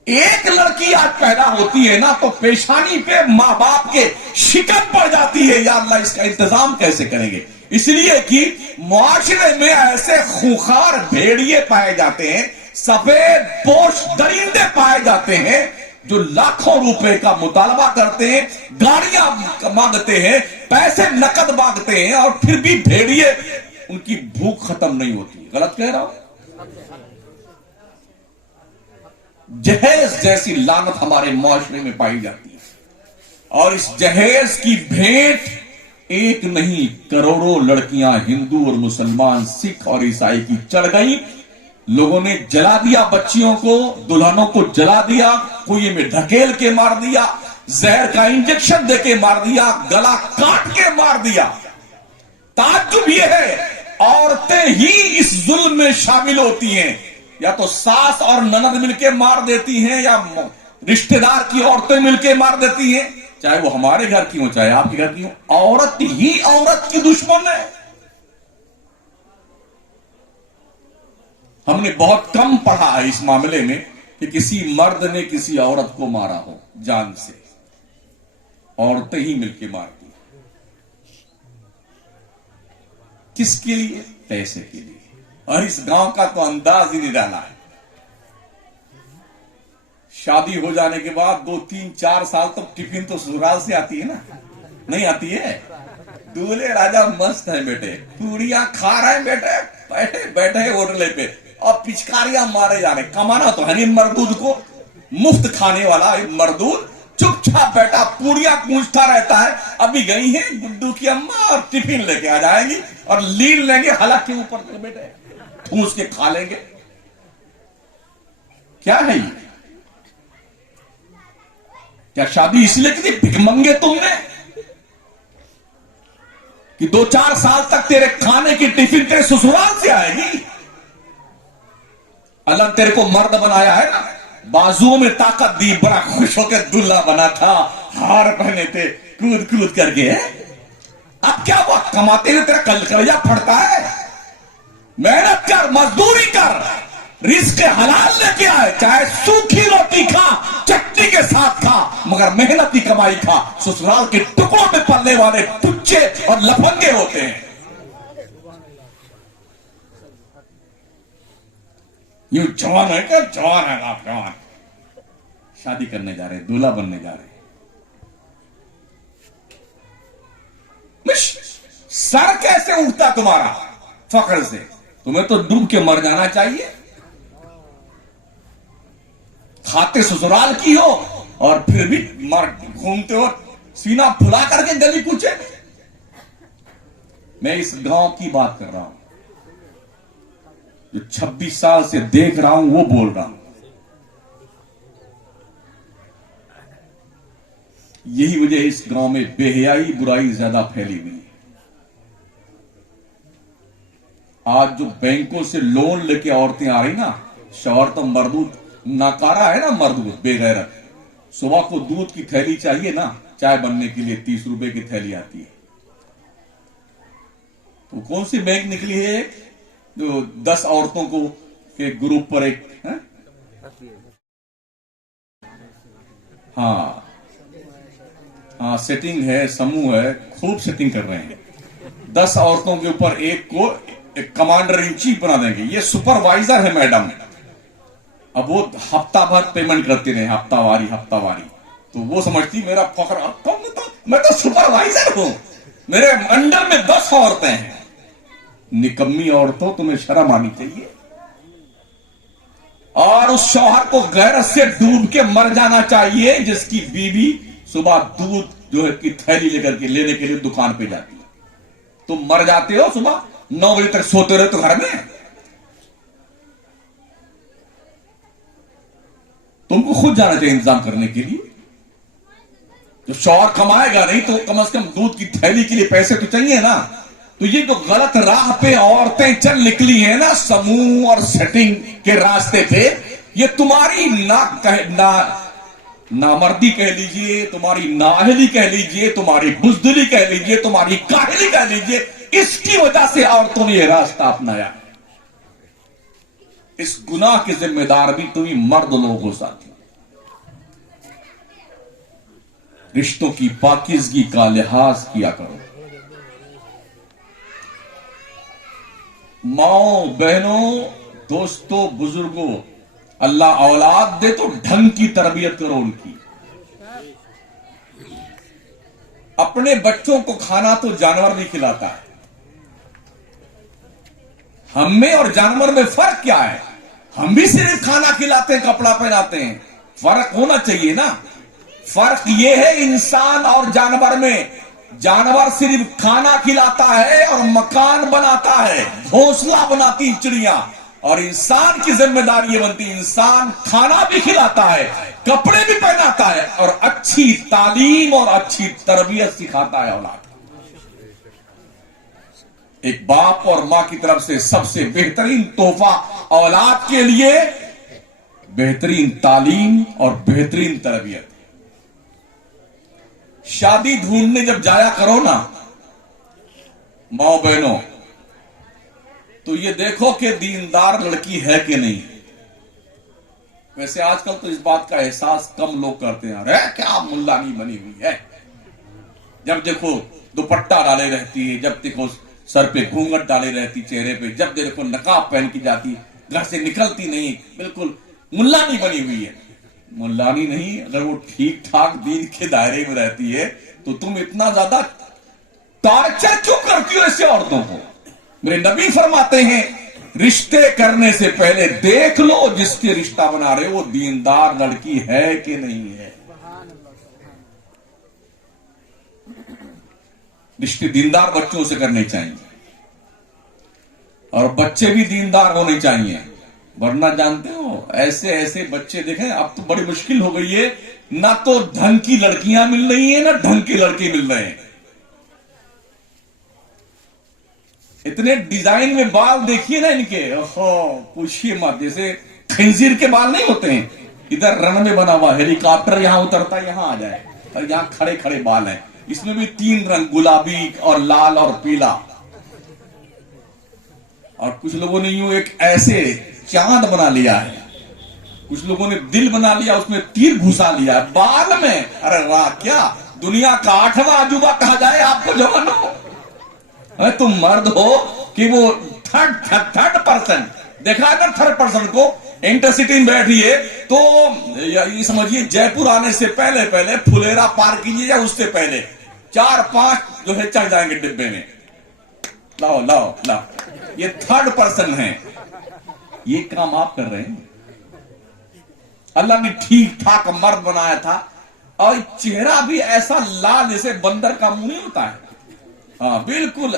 ایک لڑکی آج پیدا ہوتی ہے نا تو پیشانی پہ ماں باپ کے شکن پڑ جاتی ہے، یا اللہ اس کا انتظام کیسے کریں گے؟ اس لیے کہ معاشرے میں ایسے خوخار بھیڑیے پائے جاتے ہیں، سفید پوش درندے پائے جاتے ہیں جو لاکھوں روپے کا مطالبہ کرتے ہیں، گاڑیاں مانگتے ہیں، پیسے نقد مانگتے ہیں، اور پھر بھی بھیڑیے ان کی بھوک ختم نہیں ہوتی۔ غلط کہہ رہا ہوں؟ جہیز جیسی لعنت ہمارے معاشرے میں پائی جاتی ہے، اور اس جہیز کی بھیٹ ایک نہیں کروڑوں لڑکیاں ہندو اور مسلمان، سکھ اور عیسائی کی چڑھ گئی۔ لوگوں نے جلا دیا بچیوں کو، دلہنوں کو جلا دیا، کنویں میں ڈھکیل کے مار دیا، زہر کا انجیکشن دے کے مار دیا، گلا کاٹ کے مار دیا۔ تعجب یہ ہے عورتیں ہی اس ظلم میں شامل ہوتی ہیں، یا تو ساس اور نند مل کے مار دیتی ہیں، یا رشتہ دار کی عورتیں مل کے مار دیتی ہیں، چاہے وہ ہمارے گھر کی ہوں چاہے آپ کے گھر کی ہوں، عورت ہی عورت کی دشمن ہے۔ ہم نے بہت کم پڑھا ہے اس معاملے میں کہ کسی مرد نے کسی عورت کو مارا ہو جان سے، عورتیں ہی مل کے مارتی ہیں۔ کس کے لیے؟ پیسے کے لیے۔ اور اس گاؤں کا تو انداز ہی نرالا ہے، شادی ہو جانے کے بعد 2 3 4 سال تک ٹفن تو سسرال سے آتی ہے نا، نہیں آتی ہے؟ دولہے راجا مست ہے بیٹے، پوڑیاں کھا رہے ہیں بیٹے، بیٹھے بیٹھے ہوٹلے پہ، اور پچکاریاں مارے جا رہے۔ کمانا تو ہے نہیں مردود کو، مفت کھانے والا مردود چپ چاپ بیٹا پوڑیاں پوچھتا رہتا ہے۔ ابھی گئی ہیں گڈو کی اماں اور ٹفن لے کے آ جائیں گی اور لیل لیں گے حلق کے اوپر سے، بیٹے ٹھوس کے کھا لیں گے۔ کیا ہے یہ؟ کیا شادی اس لیے کی بھک منگے تم نے کہ 2 4 سال تک تیرے کھانے کی ٹفن تیرے سسرال سے آئے گی؟ اللہ نے تیرے کو مرد بنایا ہے نا، بازوؤں میں طاقت دی، بڑا خوش ہو کے دلہا بنا تھا، ہار پہنے تھے، کود کود کر کے۔ اب کیا ہوا؟ کماتے ہوئے تیرا کلیجہ پھٹتا ہے؟ محنت کر، مزدوری کر، رزق حلال لے کے آئے، چاہے سوکھی روٹی کھا، چٹنی کے ساتھ کھا، مگر محنت کی کمائی کھا۔ سسرال کے ٹکڑوں میں پلنے والے ٹچے اور لفنگے ہوتے ہیں۔ یہ جوان ہے کیا؟ جوان ہے آپ، جوان شادی کرنے جا رہے ہیں، دولہا بننے جا رہے ہیں، سر کیسے اٹھتا تمہارا فخر سے؟ تمہیں تو ڈوب کے مر جانا چاہیے۔ کھاتے سسرال کی ہو اور پھر بھی مر گھومتے ہو سینہ پھلا کر کے گلی کوچے میں۔ میں اس گاؤں کی بات کر رہا ہوں، جو 26 سال سے دیکھ رہا ہوں وہ بول رہا ہوں۔ یہی وجہ اس گاؤں میں بے حیائی برائی زیادہ پھیلی ہوئی ہے۔ آج جو بینکوں سے لون لے کے عورتیں آ رہی نا، شوہر تو مردود ناکارہ ہے نا، مردود بے غیرت، صبح کو دودھ کی تھیلی چاہیے نا چائے بننے کے لیے، 30 روپے کی تھیلی آتی ہے۔ تو کون سی بینک نکلی ہے جو 10 عورتوں کو کے گروپ پر ایک ہاں سیٹنگ ہے، سموہ ہے، خوب سیٹنگ کر رہے ہیں۔ 10 عورتوں کے اوپر ایک کو ایک کمانڈر ان چیف بنا دیں گے، یہ سپروائزر ہے میڈم۔ اب وہ ہفتہ بھر پیمنٹ کرتے رہے، ہفتہ واری۔ تو وہ سمجھتی میرا فخر میں تو سپروائزر ہوں, میرے انڈر میں 10 عورتیں ہیں. نکمی عورتوں, تمہیں شرم آنی چاہیے. اور اس شوہر کو غیرت سے ڈوب کے مر جانا چاہیے جس کی بیوی صبح دودھ جو ہے کی تھیلی لے کر کے لینے کے لیے دکان پہ جاتی ہے. تم مر جاتے ہو, صبح 9 بجے تک سوتے رہے تو گھر میں. تم کو خود جانا چاہیے انتظام کرنے کے لیے. جو شوہر کمائے گا نہیں تو کم از کم دودھ کی تھیلی کے لیے پیسے تو چاہیے نا. تو یہ جو غلط راہ پہ عورتیں چل نکلی ہیں نا, سموہ اور سیٹنگ کے راستے پہ, یہ تمہاری نامردی کہہ لیجئے, تمہاری نااہلی کہہ لیجئے, تمہاری بزدلی کہہ لیجئے, تمہاری کاہلی کہہ لیجئے, اس کی وجہ سے عورتوں نے یہ راستہ اپنایا. اس گناہ کے ذمہ دار بھی تمہیں مرد لوگ ہو ساتھی. رشتوں کی پاکیزگی کا لحاظ کیا کرو. ماؤں, بہنوں, دوستوں, بزرگوں, اللہ اولاد دے تو ڈھنگ کی تربیت کرو ان کی. اپنے بچوں کو کھانا تو جانور نہیں کھلاتا ہے. ہم میں اور جانور میں فرق کیا ہے؟ ہم بھی صرف کھانا کھلاتے ہیں, کپڑا پہناتے ہیں. فرق ہونا چاہیے نا. فرق یہ ہے انسان اور جانور میں, جانور صرف کھانا کھلاتا ہے اور مکان بناتا ہے, گھونسلہ بناتی چڑیاں, اور انسان کی ذمہ داری یہ بنتی انسان کھانا بھی کھلاتا ہے, کپڑے بھی پہناتا ہے, اور اچھی تعلیم اور اچھی تربیت سکھاتا ہے اولاد. ایک باپ اور ماں کی طرف سے سب سے بہترین تحفہ اولاد کے لیے بہترین تعلیم اور بہترین تربیت. شادی ڈھونڈنے جب جایا کرو نا ماں بہنوں, تو یہ دیکھو کہ دیندار لڑکی ہے کہ نہیں. ویسے آج کل تو اس بات کا احساس کم لوگ کرتے ہیں, ارے کیا ملانی بنی ہوئی ہے, جب دیکھو دوپٹہ ڈالے رہتی ہے, جب دیکھو سر پہ گھونگھٹ ڈالے رہتی چہرے پہ, جب دیکھو نقاب پہن کی جاتی, گھر سے نکلتی نہیں, بالکل ملانی بنی ہوئی ہے. ملانی نہیں, اگر وہ ٹھیک ٹھاک دین کے دائرے میں رہتی ہے تو تم اتنا زیادہ ٹارچر کیوں کرتی ہو ایسے عورتوں کو؟ میرے نبی فرماتے ہیں رشتے کرنے سے پہلے دیکھ لو جس کے رشتہ بنا رہے وہ دیندار لڑکی ہے کہ نہیں ہے. رشتے دیندار بچوں سے کرنے چاہیے, اور بچے بھی دیندار ہونے چاہیے, ورنہ جانتے ہو ایسے ایسے بچے دیکھیں. اب تو بڑی مشکل ہو گئی ہے, نہ تو ڈھنگ کی لڑکیاں مل رہی ہیں نہ ڈھنگ کے لڑکے مل رہے ہیں. اتنے ڈیزائن میں بال دیکھیے نا ان کے, پوچھئے مت, جیسے خنزیر کے بال نہیں ہوتے ہیں, ادھر رن میں بنا ہوا ہیلی کاپٹر یہاں اترتا ہے یہاں آ جائے, اور یہاں کھڑے کھڑے بال ہیں. اس میں بھی 3 رنگ, گلابی اور لال اور پیلا. اور کچھ لوگوں نے یوں ایک ایسے چاند بنا لیا ہے, کچھ لوگوں نے دل بنا لیا, اس میں تیر گھسا لیا بال میں. ارے واہ, کیا دنیا کا 8واں عجوبہ کہا جائے آپ کو جوانو. تم مرد ہو کہ وہ تھرڈ پرسن دیکھا ہے نا, تھرڈ پرسن کو انٹرسٹی میں بیٹھیے تو یہ سمجھیے جے پور آنے سے پہلے پہلے پھلیرا پار کیجیے, یا اس سے پہلے 4-5 جو ہے چڑھ جائیں گے ڈبے میں. لاؤ لاؤ لاؤ, یہ تھرڈ پرسن ہے. یہ کام آپ کر رہے ہیں. اللہ نے ٹھیک ٹھاک مرد بنایا تھا, اور چہرہ بھی ایسا لال جیسے بندر کا منہ نہیں ہوتا ہے, ہاں بالکل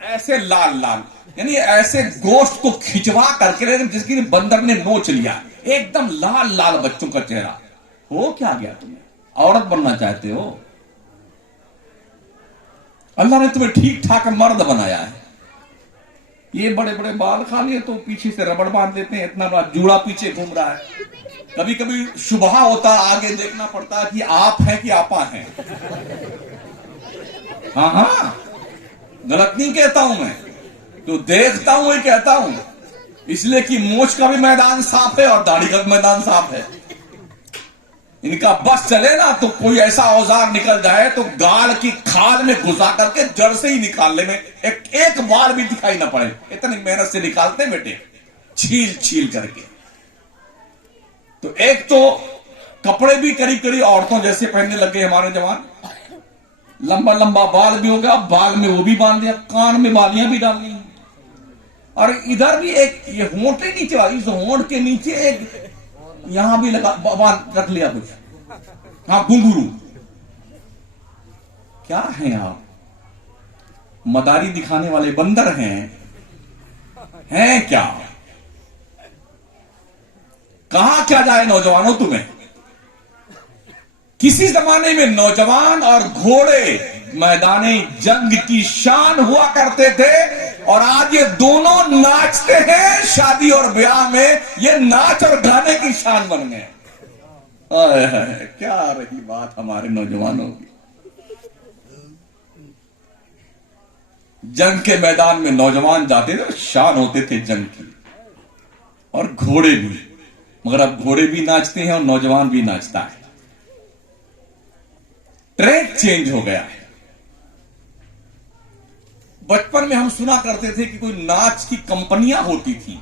ایسے لال لال, یعنی ایسے گوشت کو کھچوا کر کے جس کی بندر نے نوچ لیا, ایک دم لال لال بچوں کا چہرہ. ہو کیا گیا تمہیں؟ عورت بننا چاہتے ہو؟ اللہ نے تمہیں ٹھیک ٹھاک مرد بنایا ہے. یہ بڑے بڑے بال کھا لیے تو پیچھے سے ربڑ باندھ دیتے ہیں, اتنا بڑا جوڑا پیچھے گھوم رہا ہے. کبھی کبھی شبہ ہوتا, آگے دیکھنا پڑتا ہے کہ آپ ہیں کہ آپا ہیں. ہاں ہاں, غلط نہیں کہتا ہوں میں, تو دیکھتا ہوں یہ کہتا ہوں, اس لیے کہ مونچھ کا بھی میدان صاف ہے اور داڑھی کا بھی میدان صاف ہے. ان کا بس چلے نا تو کوئی ایسا اوزار نکل جائے تو گال کی کھال میں گھسا کر کے جڑ سے ہی نکالنے میں ایک بال بھی دکھائی نہ پڑے, اتنی محنت سے نکالتے بیٹے, چھیل چھیل کر کے. تو ایک تو کپڑے بھی قریب قریب عورتوں جیسے پہننے لگے ہمارے جوان. لمبا لمبا بال بھی ہو گیا, بال میں وہ بھی باندھ دیا, کان میں بالیاں بھی ڈال لی, اور ادھر بھی ایک یہ ہونٹ کے نیچے والی, اس ہونٹ کے نیچے ایک یہاں بھی لگا رکھ لیا کچھ, ہاں گھنگرو. کیا ہیں آپ, مداری دکھانے والے بندر ہیں کیا؟ کہاں کیا جائے نوجوانوں تمہیں؟ کسی زمانے میں نوجوان اور گھوڑے میدان جنگ کی شان ہوا کرتے تھے, اور آج یہ دونوں ناچتے ہیں شادی اور بیاہ میں, یہ ناچ اور گانے کی شان بن گئے. کیا رہی بات ہمارے نوجوانوں کی. جنگ کے میدان میں نوجوان جاتے تھے, شان ہوتے تھے جنگ کی, اور گھوڑے بھی, مگر اب گھوڑے بھی ناچتے ہیں اور نوجوان بھی ناچتا ہے. ٹریک چینج ہو گیا ہے. بچپن میں ہم سنا کرتے تھے کہ کوئی ناچ کی کمپنیاں ہوتی تھی,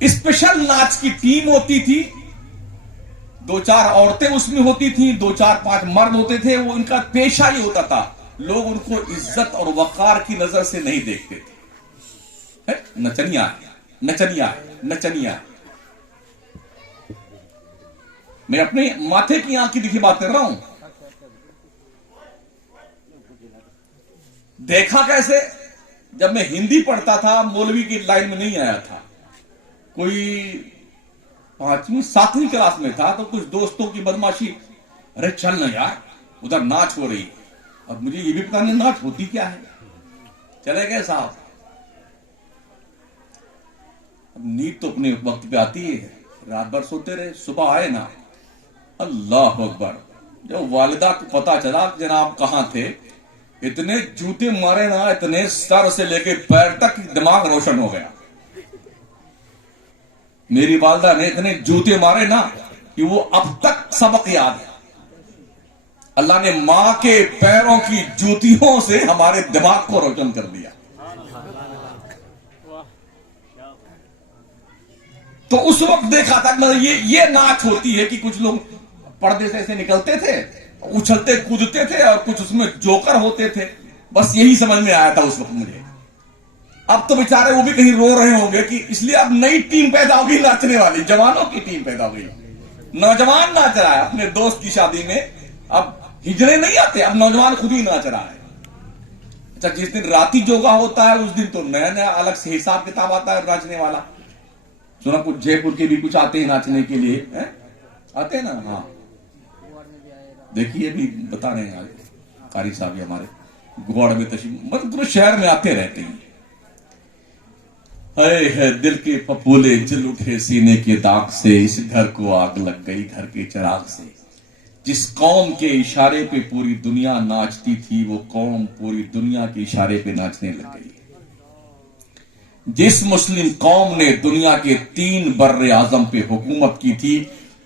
اسپیشل ناچ کی ٹیم ہوتی تھی, 2-4 عورتیں اس میں ہوتی تھیں, 2-4-5 مرد ہوتے تھے. وہ ان کا پیشہ ہی ہوتا تھا, لوگ ان کو عزت اور وقار کی نظر سے نہیں دیکھتے تھے. نچنیا نچنیا نچنیا. میں اپنے ماتھے کی آنکھ کی دیکھی بات کر رہا ہوں. دیکھا کیسے؟ جب میں ہندی پڑھتا تھا, مولوی کی لائن میں نہیں آیا تھا, کوئی 5ویں 7ویں کلاس میں تھا, تو کچھ دوستوں کی بدماشی, ارے چل نا یار ادھر ناچ ہو رہی. اب مجھے یہ بھی پتا نہیں ناچ ہوتی کیا ہے. چلے گئے صاحب. اب نیند تو اپنے وقت پہ آتی ہے, رات بھر سوتے رہے, صبح آئے نا, اللہ اکبر, جب والدہ کو پتا چلا جناب کہاں تھے, اتنے جوتے مارے نا, اتنے سر سے لے کے پیر تک دماغ روشن ہو گیا. میری والدہ نے اتنے جوتے مارے نا کہ وہ اب تک سبق یاد ہے. اللہ نے ماں کے پیروں کی جوتیوں سے ہمارے دماغ کو روشن کر دیا. تو اس وقت دیکھا تھا یہ ناچ ہوتی ہے کہ کچھ لوگ پردے سے ایسے نکلتے تھے, اچھلتے کودتے تھے, اور کچھ اس میں جوکر ہوتے تھے. بس یہی سمجھ میں آیا تھا اس وقت مجھے. اب تو بیچارے وہ بھی کہیں رو رہے ہوں گے کہ اس لیے اب نئی ٹیم پیدا ہوگی ناچنے والی, جوانوں کی ٹیم پیدا ہوگی. نوجوان ناچ رہا ہے اپنے دوست کی شادی میں, اب ہجڑے نہیں آتے, اب نوجوان خود ہی ناچ رہا ہے. اچھا, جس دن راتی جوگا ہوتا ہے اس دن تو نیا نیا الگ سے حساب کتاب آتا ہے ناچنے والا. سنا کچھ جے پور کے بھی کچھ آتے ہیں ناچنے کے لیے, آتے ہیں نا. ہاں دیکھیے بھی بتا رہے ہیں قاری صاحب ہمارے گوڑ میں تشریف, مطلب پورے شہر میں آتے رہتے ہیں. ہے دل کے پپولے جل اٹھے سینے کے داغ سے, اس گھر کو آگ لگ گئی گھر کے چراغ سے. جس قوم کے اشارے پہ پوری دنیا ناچتی تھی, وہ قوم پوری دنیا کے اشارے پہ ناچنے لگ گئی. جس مسلم قوم نے دنیا کے 3 بر اعظم پہ حکومت کی تھی,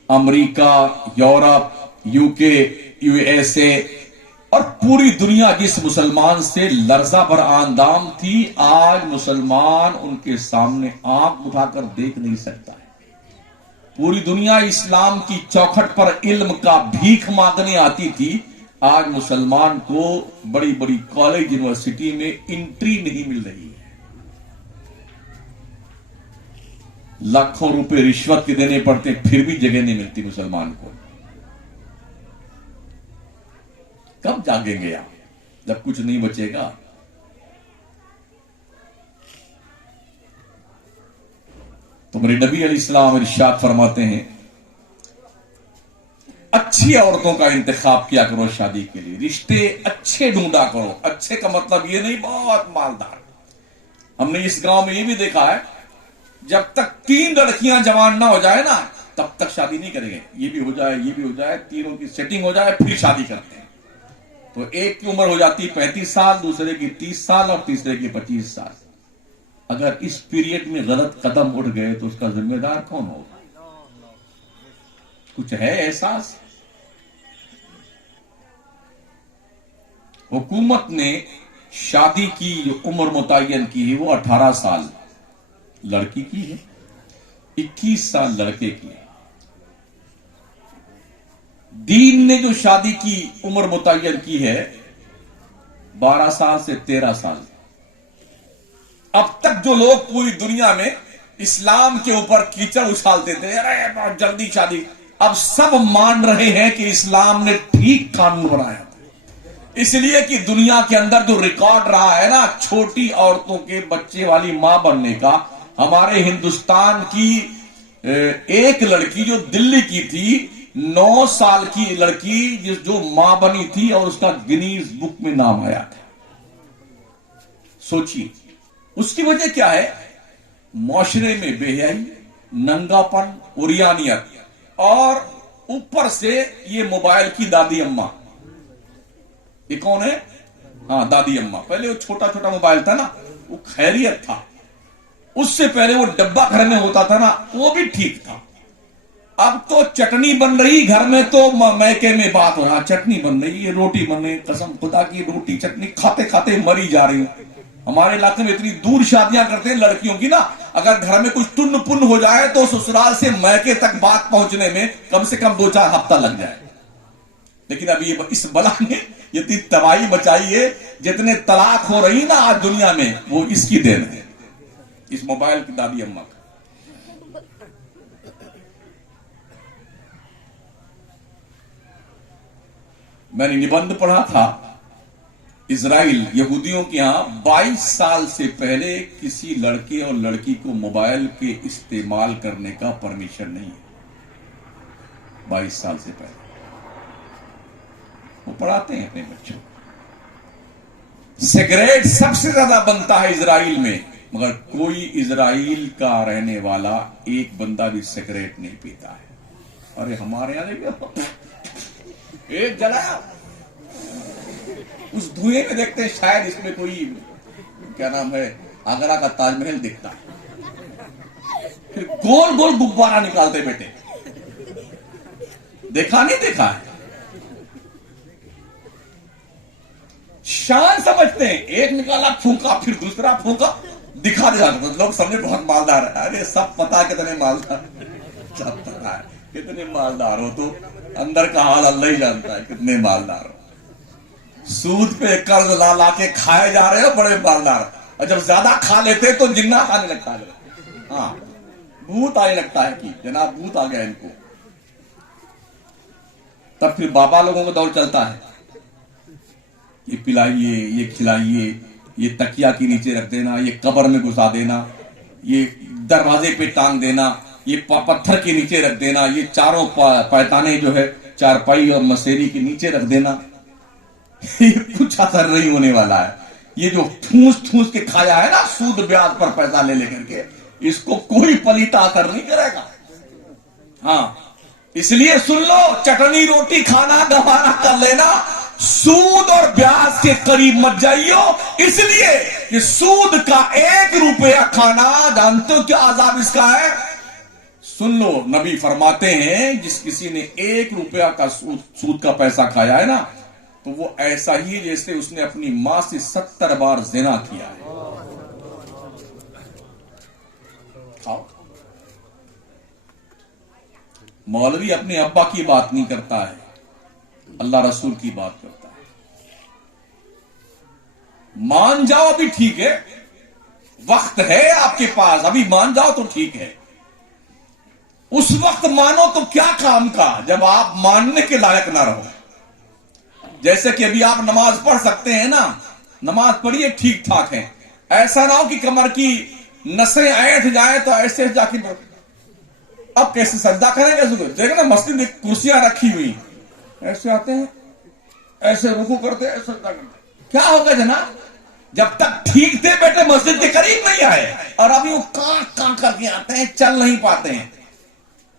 امریکہ, یورپ, UK, USA, اور پوری دنیا جس مسلمان سے لرزہ بر آندام تھی, آج مسلمان ان کے سامنے آنکھ اٹھا کر دیکھ نہیں سکتا ہے. پوری دنیا اسلام کی چوکھٹ پر علم کا بھیک مانگنے آتی تھی, آج مسلمان کو بڑی بڑی کالج یونیورسٹی میں انٹری نہیں مل رہی ہے. لاکھوں روپے رشوت کے دینے پڑتے, پھر بھی جگہ نہیں ملتی مسلمان کو. کب جاگیں گے آپ جب کچھ نہیں بچے گا؟ تو میرے نبی علیہ السلام ارشاد فرماتے ہیں, اچھی عورتوں کا انتخاب کیا کرو شادی کے لیے, رشتے اچھے ڈھونڈا کرو. اچھے کا مطلب یہ نہیں بہت مالدار. ہم نے اس گاؤں میں یہ بھی دیکھا ہے, جب تک 3 لڑکیاں جوان نہ ہو جائے نا تب تک شادی نہیں کریں گے. یہ بھی ہو جائے, یہ بھی ہو جائے, تینوں کی سیٹنگ ہو جائے, پھر شادی کرتے ہیں. تو ایک کی عمر ہو جاتی 35 سال, دوسرے کی 30 سال, اور تیسرے کی 25 سال. اگر اس پیریڈ میں غلط قدم اٹھ گئے تو اس کا ذمہ دار کون ہوگا؟ کچھ ہے احساس؟ حکومت نے شادی کی جو عمر متعین کی ہے وہ 18 سال لڑکی کی ہے, 21 سال لڑکے کی ہے. دین نے جو شادی کی عمر متعین کی ہے 12 سال سے 13 سال. اب تک جو لوگ پوری دنیا میں اسلام کے اوپر کیچڑ اچھالتے تھے، ارے بہت جلدی شادی، اب سب مان رہے ہیں کہ اسلام نے ٹھیک قانون بنایا. اس لیے کہ دنیا کے اندر جو ریکارڈ رہا ہے نا چھوٹی عورتوں کے بچے والی ماں بننے کا، ہمارے ہندوستان کی ایک لڑکی جو دلی کی تھی 9 سال کی لڑکی جو ماں بنی تھی اور اس کا گنیز بک میں نام آیا تھا. سوچیے اس کی وجہ کیا ہے؟ معاشرے میں بے حیائی، ننگا پن، عریانیت، اور اوپر سے یہ موبائل کی دادی اماں. یہ کون ہے؟ ہاں دادی اماں. پہلے وہ چھوٹا چھوٹا موبائل تھا نا وہ خیریت تھا، اس سے پہلے وہ ڈبہ گھر میں ہوتا تھا نا وہ بھی ٹھیک تھا. اب تو چٹنی بن رہی گھر میں تو میکے میں بات ہو رہا، چٹنی بن رہی، یہ روٹی بن رہی، قسم خدا کی روٹی چٹنی کھاتے کھاتے مری جا رہی ہوں. ہمارے علاقے میں اتنی دور شادیاں کرتے ہیں لڑکیوں کی نا، اگر گھر میں کچھ ٹن پن ہو جائے تو سسرال سے میکے تک بات پہنچنے میں کم سے کم 2-4 ہفتہ لگ جائے. لیکن اب یہ اس بلا نے اتنی تباہی مچائی ہے، جتنے طلاق ہو رہی نا آج دنیا میں وہ اس کی دین ہے، اس موبائل کی دادی اماں کا. میں نے نبندھ پڑھا تھا، اسرائیل یہودیوں کے ہاں 22 سال سے پہلے کسی لڑکے اور لڑکی کو موبائل کے استعمال کرنے کا پرمیشن نہیں ہے. 22 سال سے پہلے وہ پڑھاتے ہیں اپنے بچوں. سگریٹ سب سے زیادہ بنتا ہے اسرائیل میں، مگر کوئی اسرائیل کا رہنے والا ایک بندہ بھی سگریٹ نہیں پیتا ہے. ارے ہمارے یہاں دیکھو ایک جلایا، اس دھوئے میں دیکھتے ہیں شاید اس میں کوئی کیا نام ہے آگرہ کا تاج محل دکھتا ہے. پھر گول گول غبارہ نکالتے بیٹے، دیکھا نہیں دیکھا ہے؟ شان سمجھتے ہیں، ایک نکالا پھونکا پھر دوسرا پھونکا دکھا دے جاتا ہے. لوگ سمجھے بہت مالدار ہے. ارے سب پتا کتنے مالدار، سب پتا ہے کتنے مالدار ہو، تو اندر کا حال اللہ ہی جانتا ہے کتنے مالدار ہو. سود پہ قرض لا لا کے کھائے جا رہے ہو بڑے مالدار، اور جب زیادہ کھا لیتے تو جنات آنے لگتا ہے. ہاں بھوت آنے لگتا ہے کہ جناب بھوت آ گیا ان کو. تب پھر بابا لوگوں کا دور چلتا ہے، یہ پلائیے، یہ کھلائیے، یہ تکیا کے نیچے رکھ دینا، یہ قبر میں گھسا دینا، یہ دروازے پہ ٹانگ دینا، یہ پتھر کے نیچے رکھ دینا، یہ چاروں پیتانے جو ہے چارپائی اور مسیری کے نیچے رکھ دینا. یہ کچھ اثر نہیں ہونے والا ہے. یہ جو ٹھونس ٹھونس کے کھایا ہے نا سود بیاج پر پیسہ لے لے کر کے، اس کو کوئی پلیتا اثر نہیں کرے گا. ہاں اس لیے سن لو، چٹنی روٹی کھانا گوارا کر لینا، سود اور بیاج کے قریب مت جائیو. اس لیے کہ سود کا 1 روپیہ کھانا جانتے ہو کیا عذاب اس کا ہے؟ سن لو، نبی فرماتے ہیں جس کسی نے 1 روپیہ کا سود کا پیسہ کھایا ہے نا تو وہ ایسا ہی جیسے اس نے اپنی ماں سے 70 بار زنا کیا ہے. کھاؤ. مولوی اپنے ابا کی بات نہیں کرتا ہے، اللہ رسول کی بات کرتا ہے. مان جاؤ ابھی ٹھیک ہے، وقت ہے آپ کے پاس، ابھی مان جاؤ تو ٹھیک ہے. اس وقت مانو تو کیا کام کا جب آپ ماننے کے لائق نہ رہو. جیسے کہ ابھی آپ نماز پڑھ سکتے ہیں نا، نماز پڑھیے ٹھیک ٹھاک ہے، ایسا نہ ہو کہ کمر کی نسیں اینٹھ جائیں تو ایسے جا کے اب کیسے سجدہ کریں گے؟ دیکھیں نا مسجد میں کرسیاں رکھی ہوئی، ایسے آتے ہیں، ایسے رکوع کرتے ہیں، سجدہ کرتے. کیا ہوگا جناب؟ جب تک ٹھیک تھے بیٹے مسجد کے قریب نہیں آئے، اور ابھی وہ کان کان کر کے آتے ہیں، چل نہیں پاتے ہیں.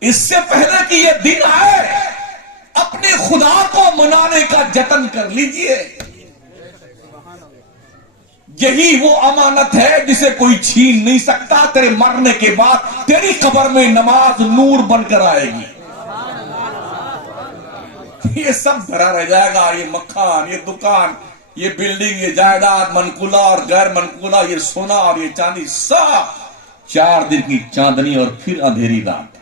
اس سے پہلے کہ یہ دن آئے اپنے خدا کو منانے کا جتن کر لیجئے. یہی وہ امانت ہے جسے کوئی چھین نہیں سکتا. تیرے مرنے کے بعد تیری قبر میں نماز نور بن کر آئے گی. یہ سب بھرا رہ جائے گا، یہ مکان، یہ دکان، یہ بلڈنگ، یہ جائیداد، منقولہ اور غیر منقولہ، یہ سونا اور یہ چاندی، سب 4 دن کی چاندنی اور پھر اندھیری رات.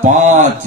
5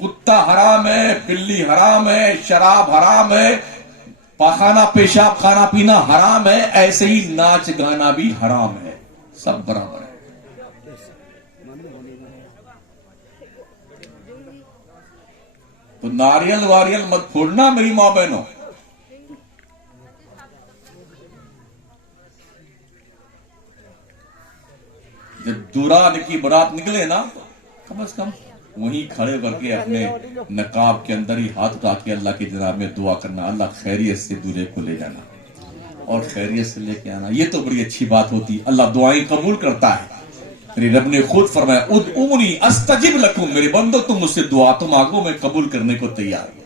کتا حرام ہے، بلی حرام ہے، شراب حرام ہے، پاخانہ پیشاب کھانا پینا حرام ہے، ایسے ہی ناچ گانا بھی حرام ہے، سب برابر ہے۔ تو ناریل واریل مت پھوڑنا میری ماں بہنوں۔ جب دوران کی برات نکلے نا تو کم از کم وہیں کھڑے کر کے اپنے نقاب کے اندر ہی ہاتھ اٹھا کے اللہ کی جناب میں دعا کرنا، اللہ خیریت سے دولہے کو لے جانا اور خیریت سے لے کے آنا، یہ تو بڑی اچھی بات ہوتی۔ اللہ دعائیں قبول کرتا ہے۔ میرے رب نے خود فرمایا ادعونی استجب لکم، میرے بندو تم مجھ سے دعا تو مانگو، میں قبول کرنے کو تیار ہوں۔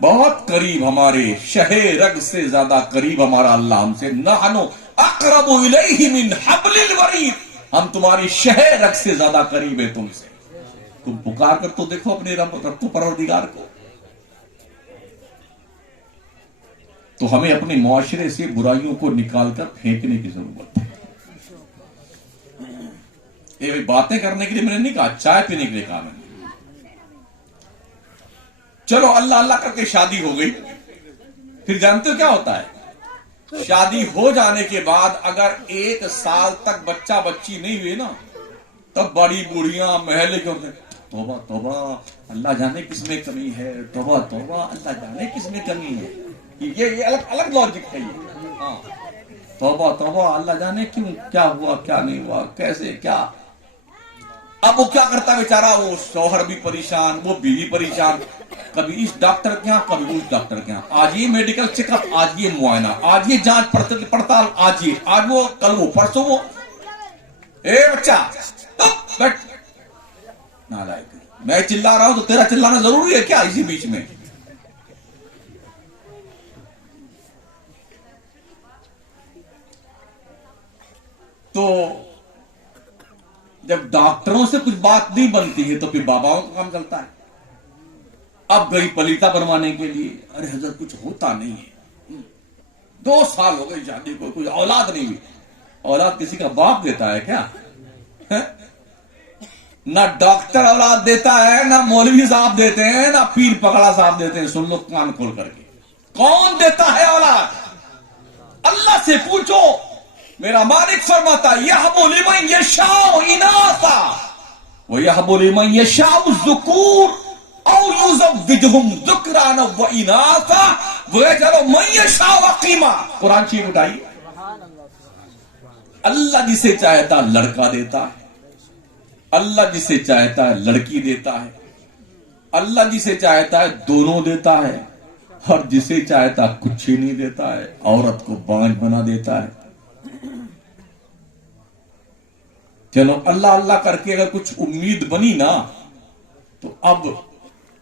بہت قریب، ہمارے شہ رگ سے زیادہ قریب ہمارا اللہ ہم سے، نحنو اقرب الیہ من حبل الورید، ہم تمہاری شہ رگ سے زیادہ قریب ہے تم سے۔ تم پکار کر تو دیکھو اپنے رب کو، پروردگار کو۔ تو ہمیں اپنے معاشرے سے برائیوں کو نکال کر پھینکنے کی ضرورت ہے۔ یہ باتیں کرنے کے لیے میں نے نہیں کہا، چائے پینے کے لیے کہا میں نے۔ چلو اللہ اللہ کر کے شادی ہو گئی، پھر جانتے ہو کیا ہوتا ہے؟ شادی ہو جانے کے بعد اگر 1 سال تک بچہ بچی نہیں ہوئی نا، تب بڑی بوڑھیاں محلے کے ہوتے ہیں، توبہ توبہ اللہ جانے کس میں کمی ہے، توبہ توبہ اللہ جانے کس میں کمی ہے۔ یہ الگ لاجک ہے یہ، ہاں توبہ توبہ اللہ جانے کیوں، کیا ہوا کیا نہیں ہوا، کیسے کیا۔ اب وہ کیا کرتا ہے بیچارہ، وہ شوہر بھی پریشان، وہ بیوی پریشان، کبھی اس ڈاکٹر کے ہاں کبھی اس ڈاکٹر کے ہاں، آج یہ میڈیکل چیک اپ، آج یہ معائنہ، آج یہ جانچ پڑتال، آج وہ کل وہ پرسوں وہ۔ اے بچہ بیٹھ، نالائق، میں چلا رہا ہوں تو تیرا چلانا ضروری ہے کیا اسی بیچ میں؟ تو جب ڈاکٹروں سے کچھ بات نہیں بنتی ہے تو پھر باباؤں کا کام چلتا ہے۔ اب گئی پلیتا بنوانے کے لیے، ارے حضرت کچھ ہوتا نہیں ہے، 2 سال ہو گئے شادی کو، کوئی اولاد نہیں ہوئی۔ اولاد کسی کا باپ دیتا ہے کیا؟ نہ ڈاکٹر اولاد دیتا ہے، نہ مولوی صاحب دیتے ہیں، نہ پیر پکڑا صاحب دیتے ہیں۔ سن لو کان کھول کر کے، کون دیتا ہے اولاد؟ اللہ سے پوچھو۔ میرا مالک فرماتا یہب لمن یشاء اناثا ویہب لمن یشاء الذکور او یزوجہم ذکرانا واناثا ویجعل من یشاء عقیما۔ قرآن شریف اٹھائی۔ اللہ جسے چاہتا لڑکا دیتا ہے، اللہ جسے چاہتا ہے لڑکی دیتا ہے، اللہ جسے چاہتا ہے دونوں دیتا ہے، اور جسے چاہتا کچھ ہی نہیں دیتا ہے، عورت کو بانجھ بنا دیتا ہے۔ چلو اللہ اللہ کر کے اگر کچھ امید بنی نا تو اب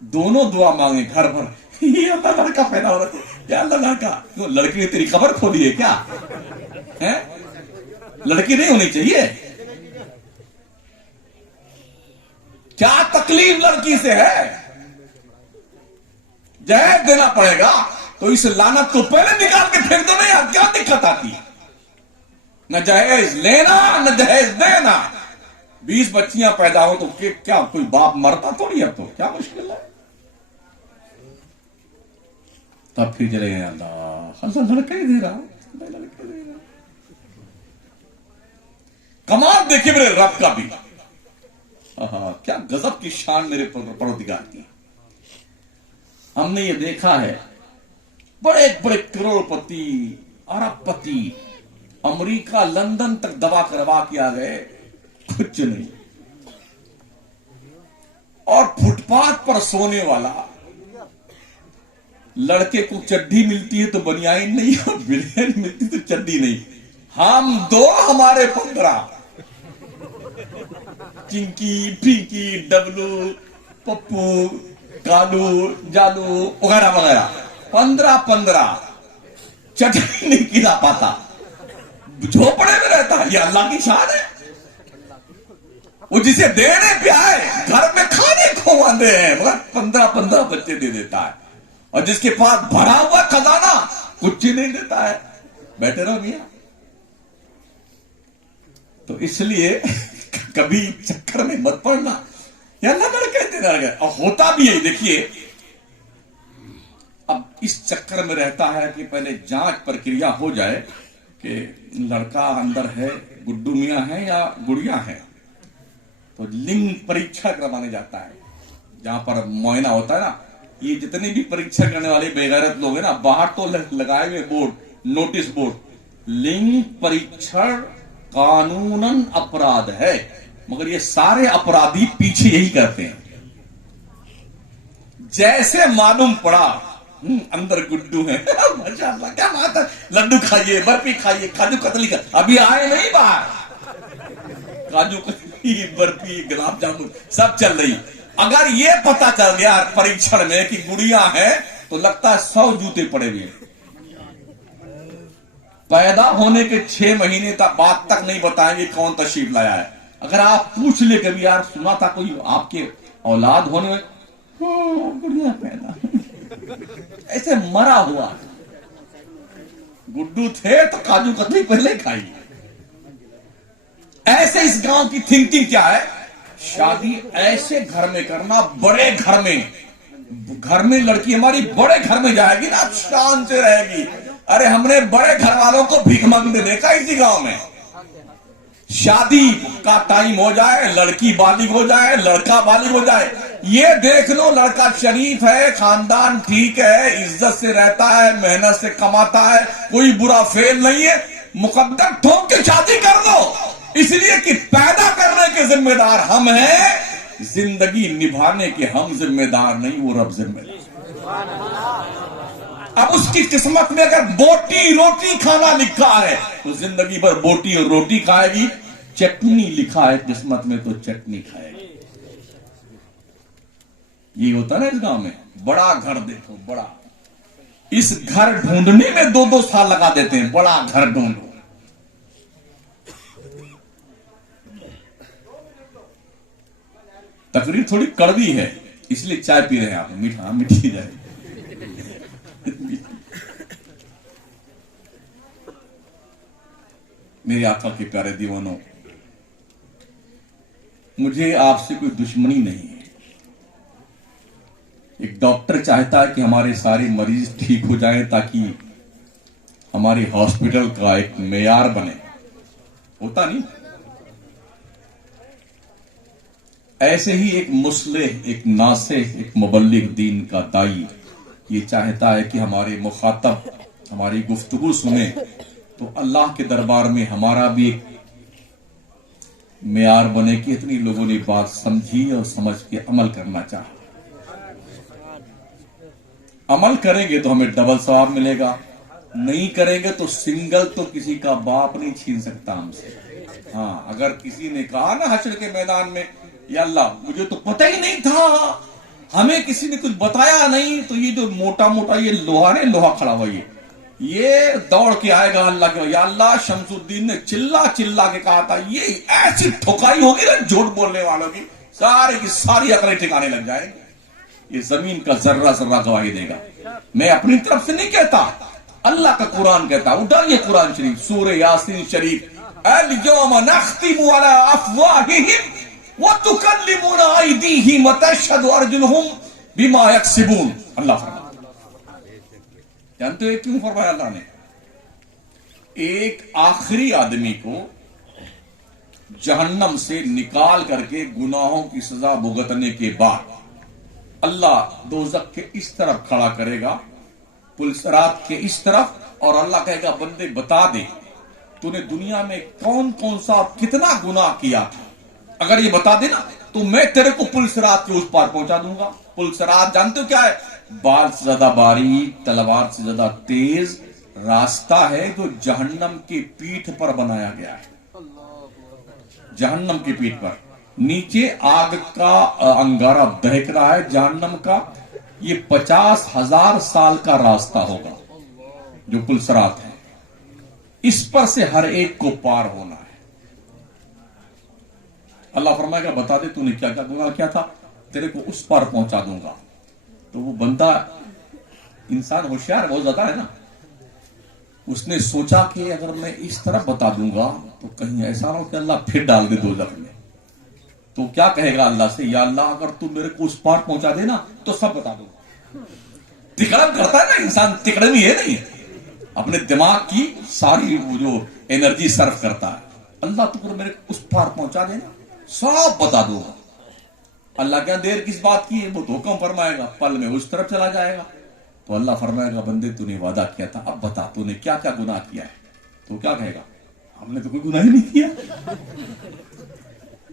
دونوں دعا مانگے گھر بھر، یہ اللہ لڑکا پیدا ہو رہا ہے، یا اللہ لڑکا، کیوں لڑکی نے تیری خبر کھولی ہے کیا؟ لڑکی نہیں ہونی چاہیے کیا؟ تکلیف لڑکی سے ہے، جہیز دینا پڑے گا تو اس لعنت کو پہلے نکال کے پھینک دو نا یار، کیا دقت آتی ہے؟ نہ جہیز لینا نہ جہیز دینا، 20 بچیاں پیدا ہو تو کیا کوئی باپ مرتا تھوڑی، اب تو کیا مشکل ہے؟ تب پھر چلے گئے اللہ لڑکا ہی دے رہا، کمال دیکھیں میرے رب کا بھی، کیا غضب کی شان میرے پروردگار کی۔ ہم نے یہ دیکھا ہے بڑے بڑے کروڑ پتی، ارب پتی امریکہ لندن تک دبا کروا کے آ گئے، کچھ نہیں، اور فٹ پاتھ پر سونے والا لڑکے کو چڈی ملتی ہے تو بنیان نہیں، اور بنیان ملتی تو چڈی نہیں، ہم 2 ہمارے 15، چنکی پینکی ڈبلو پپو کالو جالو وغیرہ وغیرہ، 15 چٹنی نہیں کھلا پاتا، جھوپڑے میں رہتا ہے۔ یہ اللہ کی شان ہے، وہ جسے دینے پہ آئے گھر میں کھانے کو باندھے ہیں مگر 15 بچے دے دیتا ہے، اور جس کے پاس بھرا ہوا خزانہ کچھ ہی نہیں دیتا ہے، بیٹھے رہو میاں۔ تو اس لیے کبھی چکر میں مت پڑنا، یا اللہ لڑکے دے رہا ہے. اور ہوتا بھی ہے. دیکھیے اب اس چکر میں رہتا ہے کہ پہلے جانچ پرکریا ہو جائے کہ لڑکا اندر ہے، گڈو میاں ہے یا گڑیا ہے، تو لنگ پریچھا کروانے جاتا ہے جہاں پر معائنہ ہوتا ہے نا. یہ جتنے بھی پریچھا کرنے والے بے غیرت لوگ ہیں نا، باہر تو لگائے ہوئے بورڈ، نوٹس بورڈ، لنگ پریچھن قانوناً اپرادھ ہے، مگر یہ سارے اپرادھی پیچھے یہی کرتے ہیں. جیسے معلوم پڑا اندر گڈو ہے، ماشاء اللہ کیا بات ہے، لڈو کھائیے، برفی کھائیے، کاجو کتلی کا ابھی آئے نہیں باہر، کاجو کتلی، برفی، گلاب جامن سب چل رہی. اگر یہ پتا چل گیا پریچھن میں کہ گڑیاں ہیں تو لگتا ہے 100 جوتے پڑے ہوئے. پیدا ہونے کے 6 مہینے تک بعد تک نہیں بتائیں گے کون تشریف لایا ہے. اگر آپ پوچھ لے کبھی یار سنا تھا کوئی آپ کے اولاد ہونے میں، گڑیا پیدا ایسے مرا ہوا گڈو تھے تو کاجو کتلی پہلے کھائی. ایسے اس گاؤں کی تھنکنگ کیا ہے، شادی ایسے گھر میں کرنا، بڑے گھر میں لڑکی ہماری بڑے گھر میں جائے گی نا، شان سے رہے گی. ارے ہم نے بڑے گھر والوں کو بھیک مانگتے دیکھا اسی گاؤں میں. شادی کا ٹائم ہو جائے، لڑکی بالغ ہو جائے، لڑکا بالغ ہو جائے، یہ دیکھ لو لڑکا شریف ہے، خاندان ٹھیک ہے، عزت سے رہتا ہے، محنت سے کماتا ہے، کوئی برا فعل نہیں ہے، مقدر ٹھوک کے شادی کر دو. اس لیے کہ پیدا کرنے کے ذمہ دار ہم ہیں، زندگی نبھانے کے ہم ذمہ دار نہیں، وہ رب ذمہ دار. اب اس کی قسمت میں اگر بوٹی روٹی کھانا لکھا ہے تو زندگی بھر بوٹی اور روٹی کھائے گی. چٹنی لکھا ہے قسمت میں تو چٹنی کھائے گی. یہ ہوتا نا اس گاؤں میں. بڑا گھر دیکھو، بڑا، اس گھر ڈھونڈنے میں 2-2 سال لگا دیتے ہیں. بڑا گھر ڈھونڈو. تقریر تھوڑی کڑوی ہے اس لیے چائے پی رہے ہیں آپ. میٹھا میٹھی جائے. میرے آقا کے پیارے دیوانوں، مجھے آپ سے کوئی دشمنی نہیں ہے. ایک ڈاکٹر چاہتا ہے کہ ہمارے سارے مریض ٹھیک ہو جائیں تاکہ ہماری ہاسپٹل کا ایک معیار بنے. ہوتا نہیں. ایسے ہی ایک مصلح، ایک ناصح، ایک مبلغ دین کا دائی یہ چاہتا ہے کہ ہمارے مخاطب ہماری گفتگو سنیں تو اللہ کے دربار میں ہمارا بھی ایک معیار بنے کہ اتنی لوگوں نے بات سمجھی اور سمجھ کے عمل کرنا چاہا. عمل کریں گے تو ہمیں ڈبل ثواب ملے گا، نہیں کریں گے تو سنگل تو کسی کا باپ نہیں چھین سکتا ہم سے. ہاں اگر کسی نے کہا نا حشر کے میدان میں، یا اللہ مجھے تو پتہ ہی نہیں تھا، ہمیں کسی نے کچھ بتایا نہیں، تو یہ جو موٹا موٹا یہ لوہا کھڑا ہوا یہ دوڑ کے آئے گا اللہ کے. یا اللہ شمس الدین نے چلا کے کہا تھا، یہ ایسی ٹھکائی ہوگی نا جھوٹ بولنے والوں کی، ساری کی ساری عقلیں ٹھکانے لگ جائیں گی. یہ زمین کا ذرہ ذرہ گواہی دے گا. میں اپنی طرف سے نہیں کہتا، اللہ کا قرآن کہتا. اٹھائیے قرآن شریف، سورہ یاسین شریف، اليوم نختم على افواههم وتكلمنا ايديهم وتشهد ارجلهم بما يكسبون. اللہ فرماتا. جانتے ہو کیوں فرمایا اللہ نے؟ ایک آخری آدمی کو جہنم سے نکال کر کے گناہوں کی سزا بھگتنے کے بعد اللہ دوزخ کے اس طرف کھڑا کرے گا، پلسرات کے اس طرف، اور اللہ کہے گا بندے بتا دے تو نے دنیا میں کون کون سا کتنا گناہ کیا تھا. اگر یہ بتا دے نا تو میں تیرے کو پلسرات کے اس پار پہنچا دوں گا. پلسرات جانتے ہو کیا ہے؟ بال سے زیادہ باریک، تلوار سے زیادہ تیز راستہ ہے جو جہنم کی پیٹھ پر بنایا گیا ہے. جہنم کی پیٹھ پر نیچے آگ کا انگارہ دہک رہا ہے جہنم کا. یہ 50,000 سال کا راستہ ہوگا جو پلسرات ہے. اس پر سے ہر ایک کو پار ہونا ہے. اللہ فرمائے گا بتا دے تو نے کیا کیا گناہ کیا تھا، تیرے کو اس پار پہنچا دوں گا. تو وہ بندہ، انسان ہوشیار بہت زیادہ ہے نا، اس نے سوچا کہ اگر میں اس طرف بتا دوں گا تو کہیں ایسا نہ ہو کہ اللہ پھر ڈال دے دوزخ میں. تو کیا کہے گا اللہ سے؟ یا اللہ اگر تم میرے کو اس پار پہنچا دے نا تو سب بتا دوں گا. تکڑم کرتا ہے نا انسان، تکڑم ہی ہے نہیں، اپنے دماغ کی ساری وہ جو انرجی صرف کرتا ہے. اللہ تو میرے اس پار پہنچا دے نا سب بتا دوں گا. اللہ کیا دیر کس بات کی ہے، وہ تو حکم فرمائے گا، پل میں اس طرف چلا جائے گا. تو اللہ فرمائے گا بندے تو نے وعدہ کیا تھا، اب بتا تو نے کیا کیا گناہ کیا ہے. تو کیا کہے گا؟ ہم نے تو کوئی گناہ ہی نہیں کیا.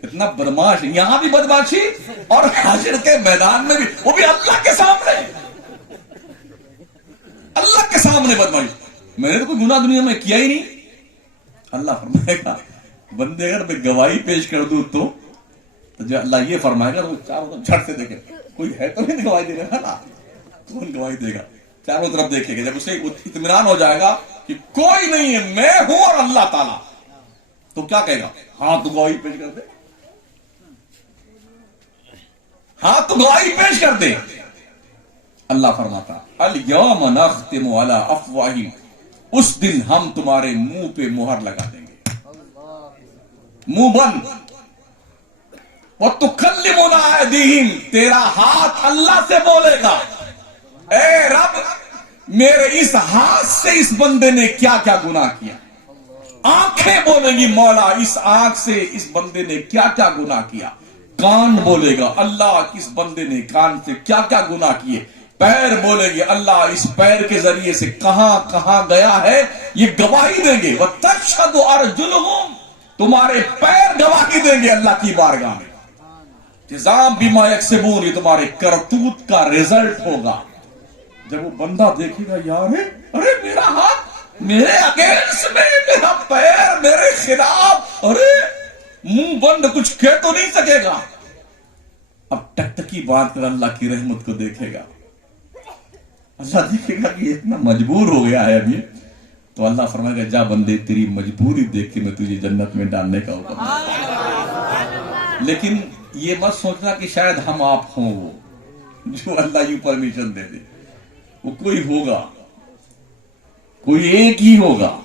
اتنا بدماش، یہاں بھی بدماشی اور حشر کے میدان میں بھی، وہ بھی اللہ کے سامنے، اللہ کے سامنے بدماشی. میں نے تو کوئی گناہ دنیا میں کیا ہی نہیں. اللہ فرمائے گا بندے اگر میں گواہی پیش کر دوں تو جو اللہ یہ فرمائے گا تو چاروں طرف جھٹ سے دیکھے کوئی ہے تو نہیں گواہی دے گا نا، کون گواہی دے گا؟ چاروں طرف دیکھے گا. جب اسے اطمینان ہو جائے گا کہ کوئی نہیں ہے، میں ہوں اور اللہ تعالیٰ، تو کیا کہے گا؟ ہاں تو گواہی پیش کر دے، ہاں تو گواہی پیش کر دے. اللہ فرماتا الیوم نختم علی افواہہم، اس دن ہم تمہارے منہ پہ مہر لگا دیں گے، منہ بند. وَتُكَلِّمُنَا أَيْدِيهِمْ، تیرا ہاتھ اللہ سے بولے گا اے رب میرے اس ہاتھ سے اس بندے نے کیا کیا گناہ کیا. آنکھیں بولیں گی مولا اس آنکھ سے اس بندے نے کیا کیا گناہ کیا. کان بولے گا اللہ اس بندے نے کان سے کیا کیا گناہ کیے. پیر بولے گی اللہ اس پیر کے ذریعے سے کہاں کہاں گیا ہے، یہ گواہی دیں گے. وَتَشْهَدُ أَرْجُلُهُمْ، تمہارے پیر گواہی دیں گے اللہ کی بارگاہ میں. جزام بما یکسبون، یہ تمہارے کرتوت کا رزلٹ ہوگا. جب وہ بندہ دیکھے گا یار ارے میرا ہاتھ میرے اگینسٹ میں، میرا پیر میرے خلاف، ارے منہ بند کچھ کہہ تو نہیں سکے گا. اب ٹکٹکی بات کر اللہ کی رحمت کو دیکھے گا. اللہ دیکھے گا کہ اتنا مجبور ہو گیا ہے ابھی، تو اللہ فرمائے گا جا بندے تیری مجبوری دیکھ کے میں تجھے جنت میں ڈالنے کا حکم. لیکن یہ مت سوچنا کہ شاید ہم آپ ہوں وہ جو اللہ یوں پرمیشن دے دے. وہ کوئی ہوگا، کوئی ایک ہی ہوگا.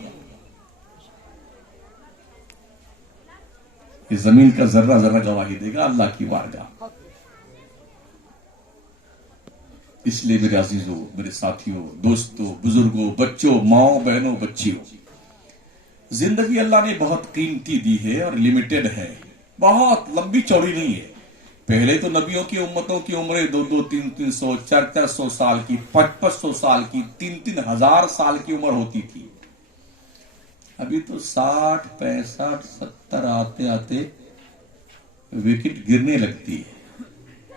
کہ زمین کا ذرہ ذرہ گواہی دے گا اللہ کی بارگاہ. اس لیے میرے عزیزوں، میرے ساتھیوں، دوستوں، بزرگوں، بچوں، ماؤں، بہنوں، بچیوں، زندگی اللہ نے بہت قیمتی دی ہے اور لمیٹڈ ہے، بہت لمبی چوڑی نہیں ہے. پہلے تو نبیوں کی امتوں کی عمریں 200 300 400 سال کی، 500 سال کی، 3,000 سال کی عمر ہوتی تھی. ابھی تو 60 65 70 آتے آتے وکٹ گرنے لگتی ہے،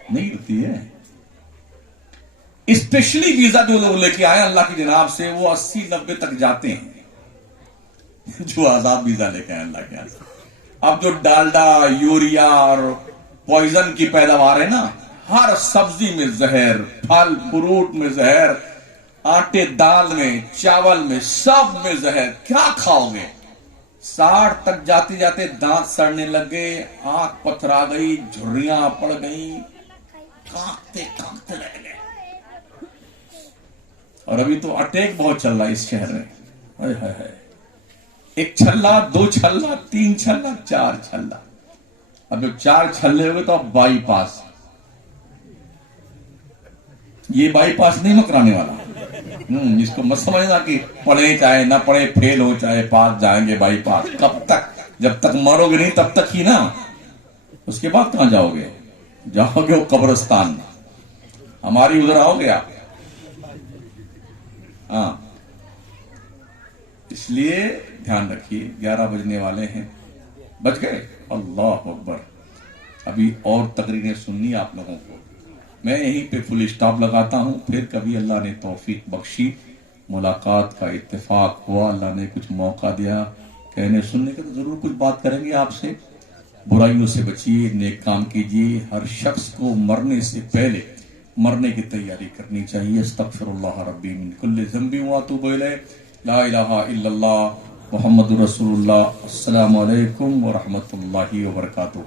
نہیں ہوتی ہے. اسپیشلی ویزا جو لوگ لے کے آئے اللہ کی جناب سے، وہ 80 90 تک جاتے ہیں جو آزاد ویزا لے کے آئے اللہ کے یہاں سے. اب جو ڈالڈا، یوریا اور پوائزن کی پیداوار ہے نا، ہر سبزی میں زہر، پھل فروٹ میں زہر، آٹے دال میں، چاول میں، سب میں زہر. کیا کھاؤ گے؟ 60 تک جاتے جاتے دانت سڑنے لگ گئے، آنکھ پتھرا گئی، جھریاں پڑ گئی، کانپتے کانپتے رہ گئے. اور ابھی تو اٹیک بہت چل رہا ہے اس شہر میں. ہائے ہائے ہائے، 1 چھلا 2 چھلا 3 چھلا 4 چھلا. اب جب 4 چھلے ہوئے تو اب بائی پاس. یہ بائی پاس نہیں مکرانے والا، جس کو مت سمجھنا کہ پڑھے چاہے نہ پڑھے، فیل ہو چاہے پاس، جائیں گے بائی پاس. کب تک؟ جب تک مرو گے نہیں تب تک ہی نا. اس کے بعد کہاں جاؤ گے؟ جاؤ گے وہ قبرستان میں. ہماری ادھر آؤ گے آپ. ہاں، اس لیے دھیان رکھیے. 11 بجنے والے ہیں، بچ گئے. اللہ اکبر. ابھی اور تقریریں سننی آپ لوگوں کو. میں یہیں پہ فل اسٹاپ لگاتا ہوں. پھر کبھی اللہ نے توفیق بخشی، ملاقات کا اتفاق ہوا، اللہ نے کچھ موقع دیا کہنے سننے کا، تو ضرور کچھ بات کریں گے آپ سے. برائیوں سے بچیے، نیک کام کیجیے. ہر شخص کو مرنے سے پہلے مرنے کی تیاری کرنی چاہیے. استغفر اللہ ربی من کل ذنب واتوب الیہ. لا الہ الا اللہ محمد رسول اللہ. السلام علیکم ورحمۃ اللہ وبرکاتہ.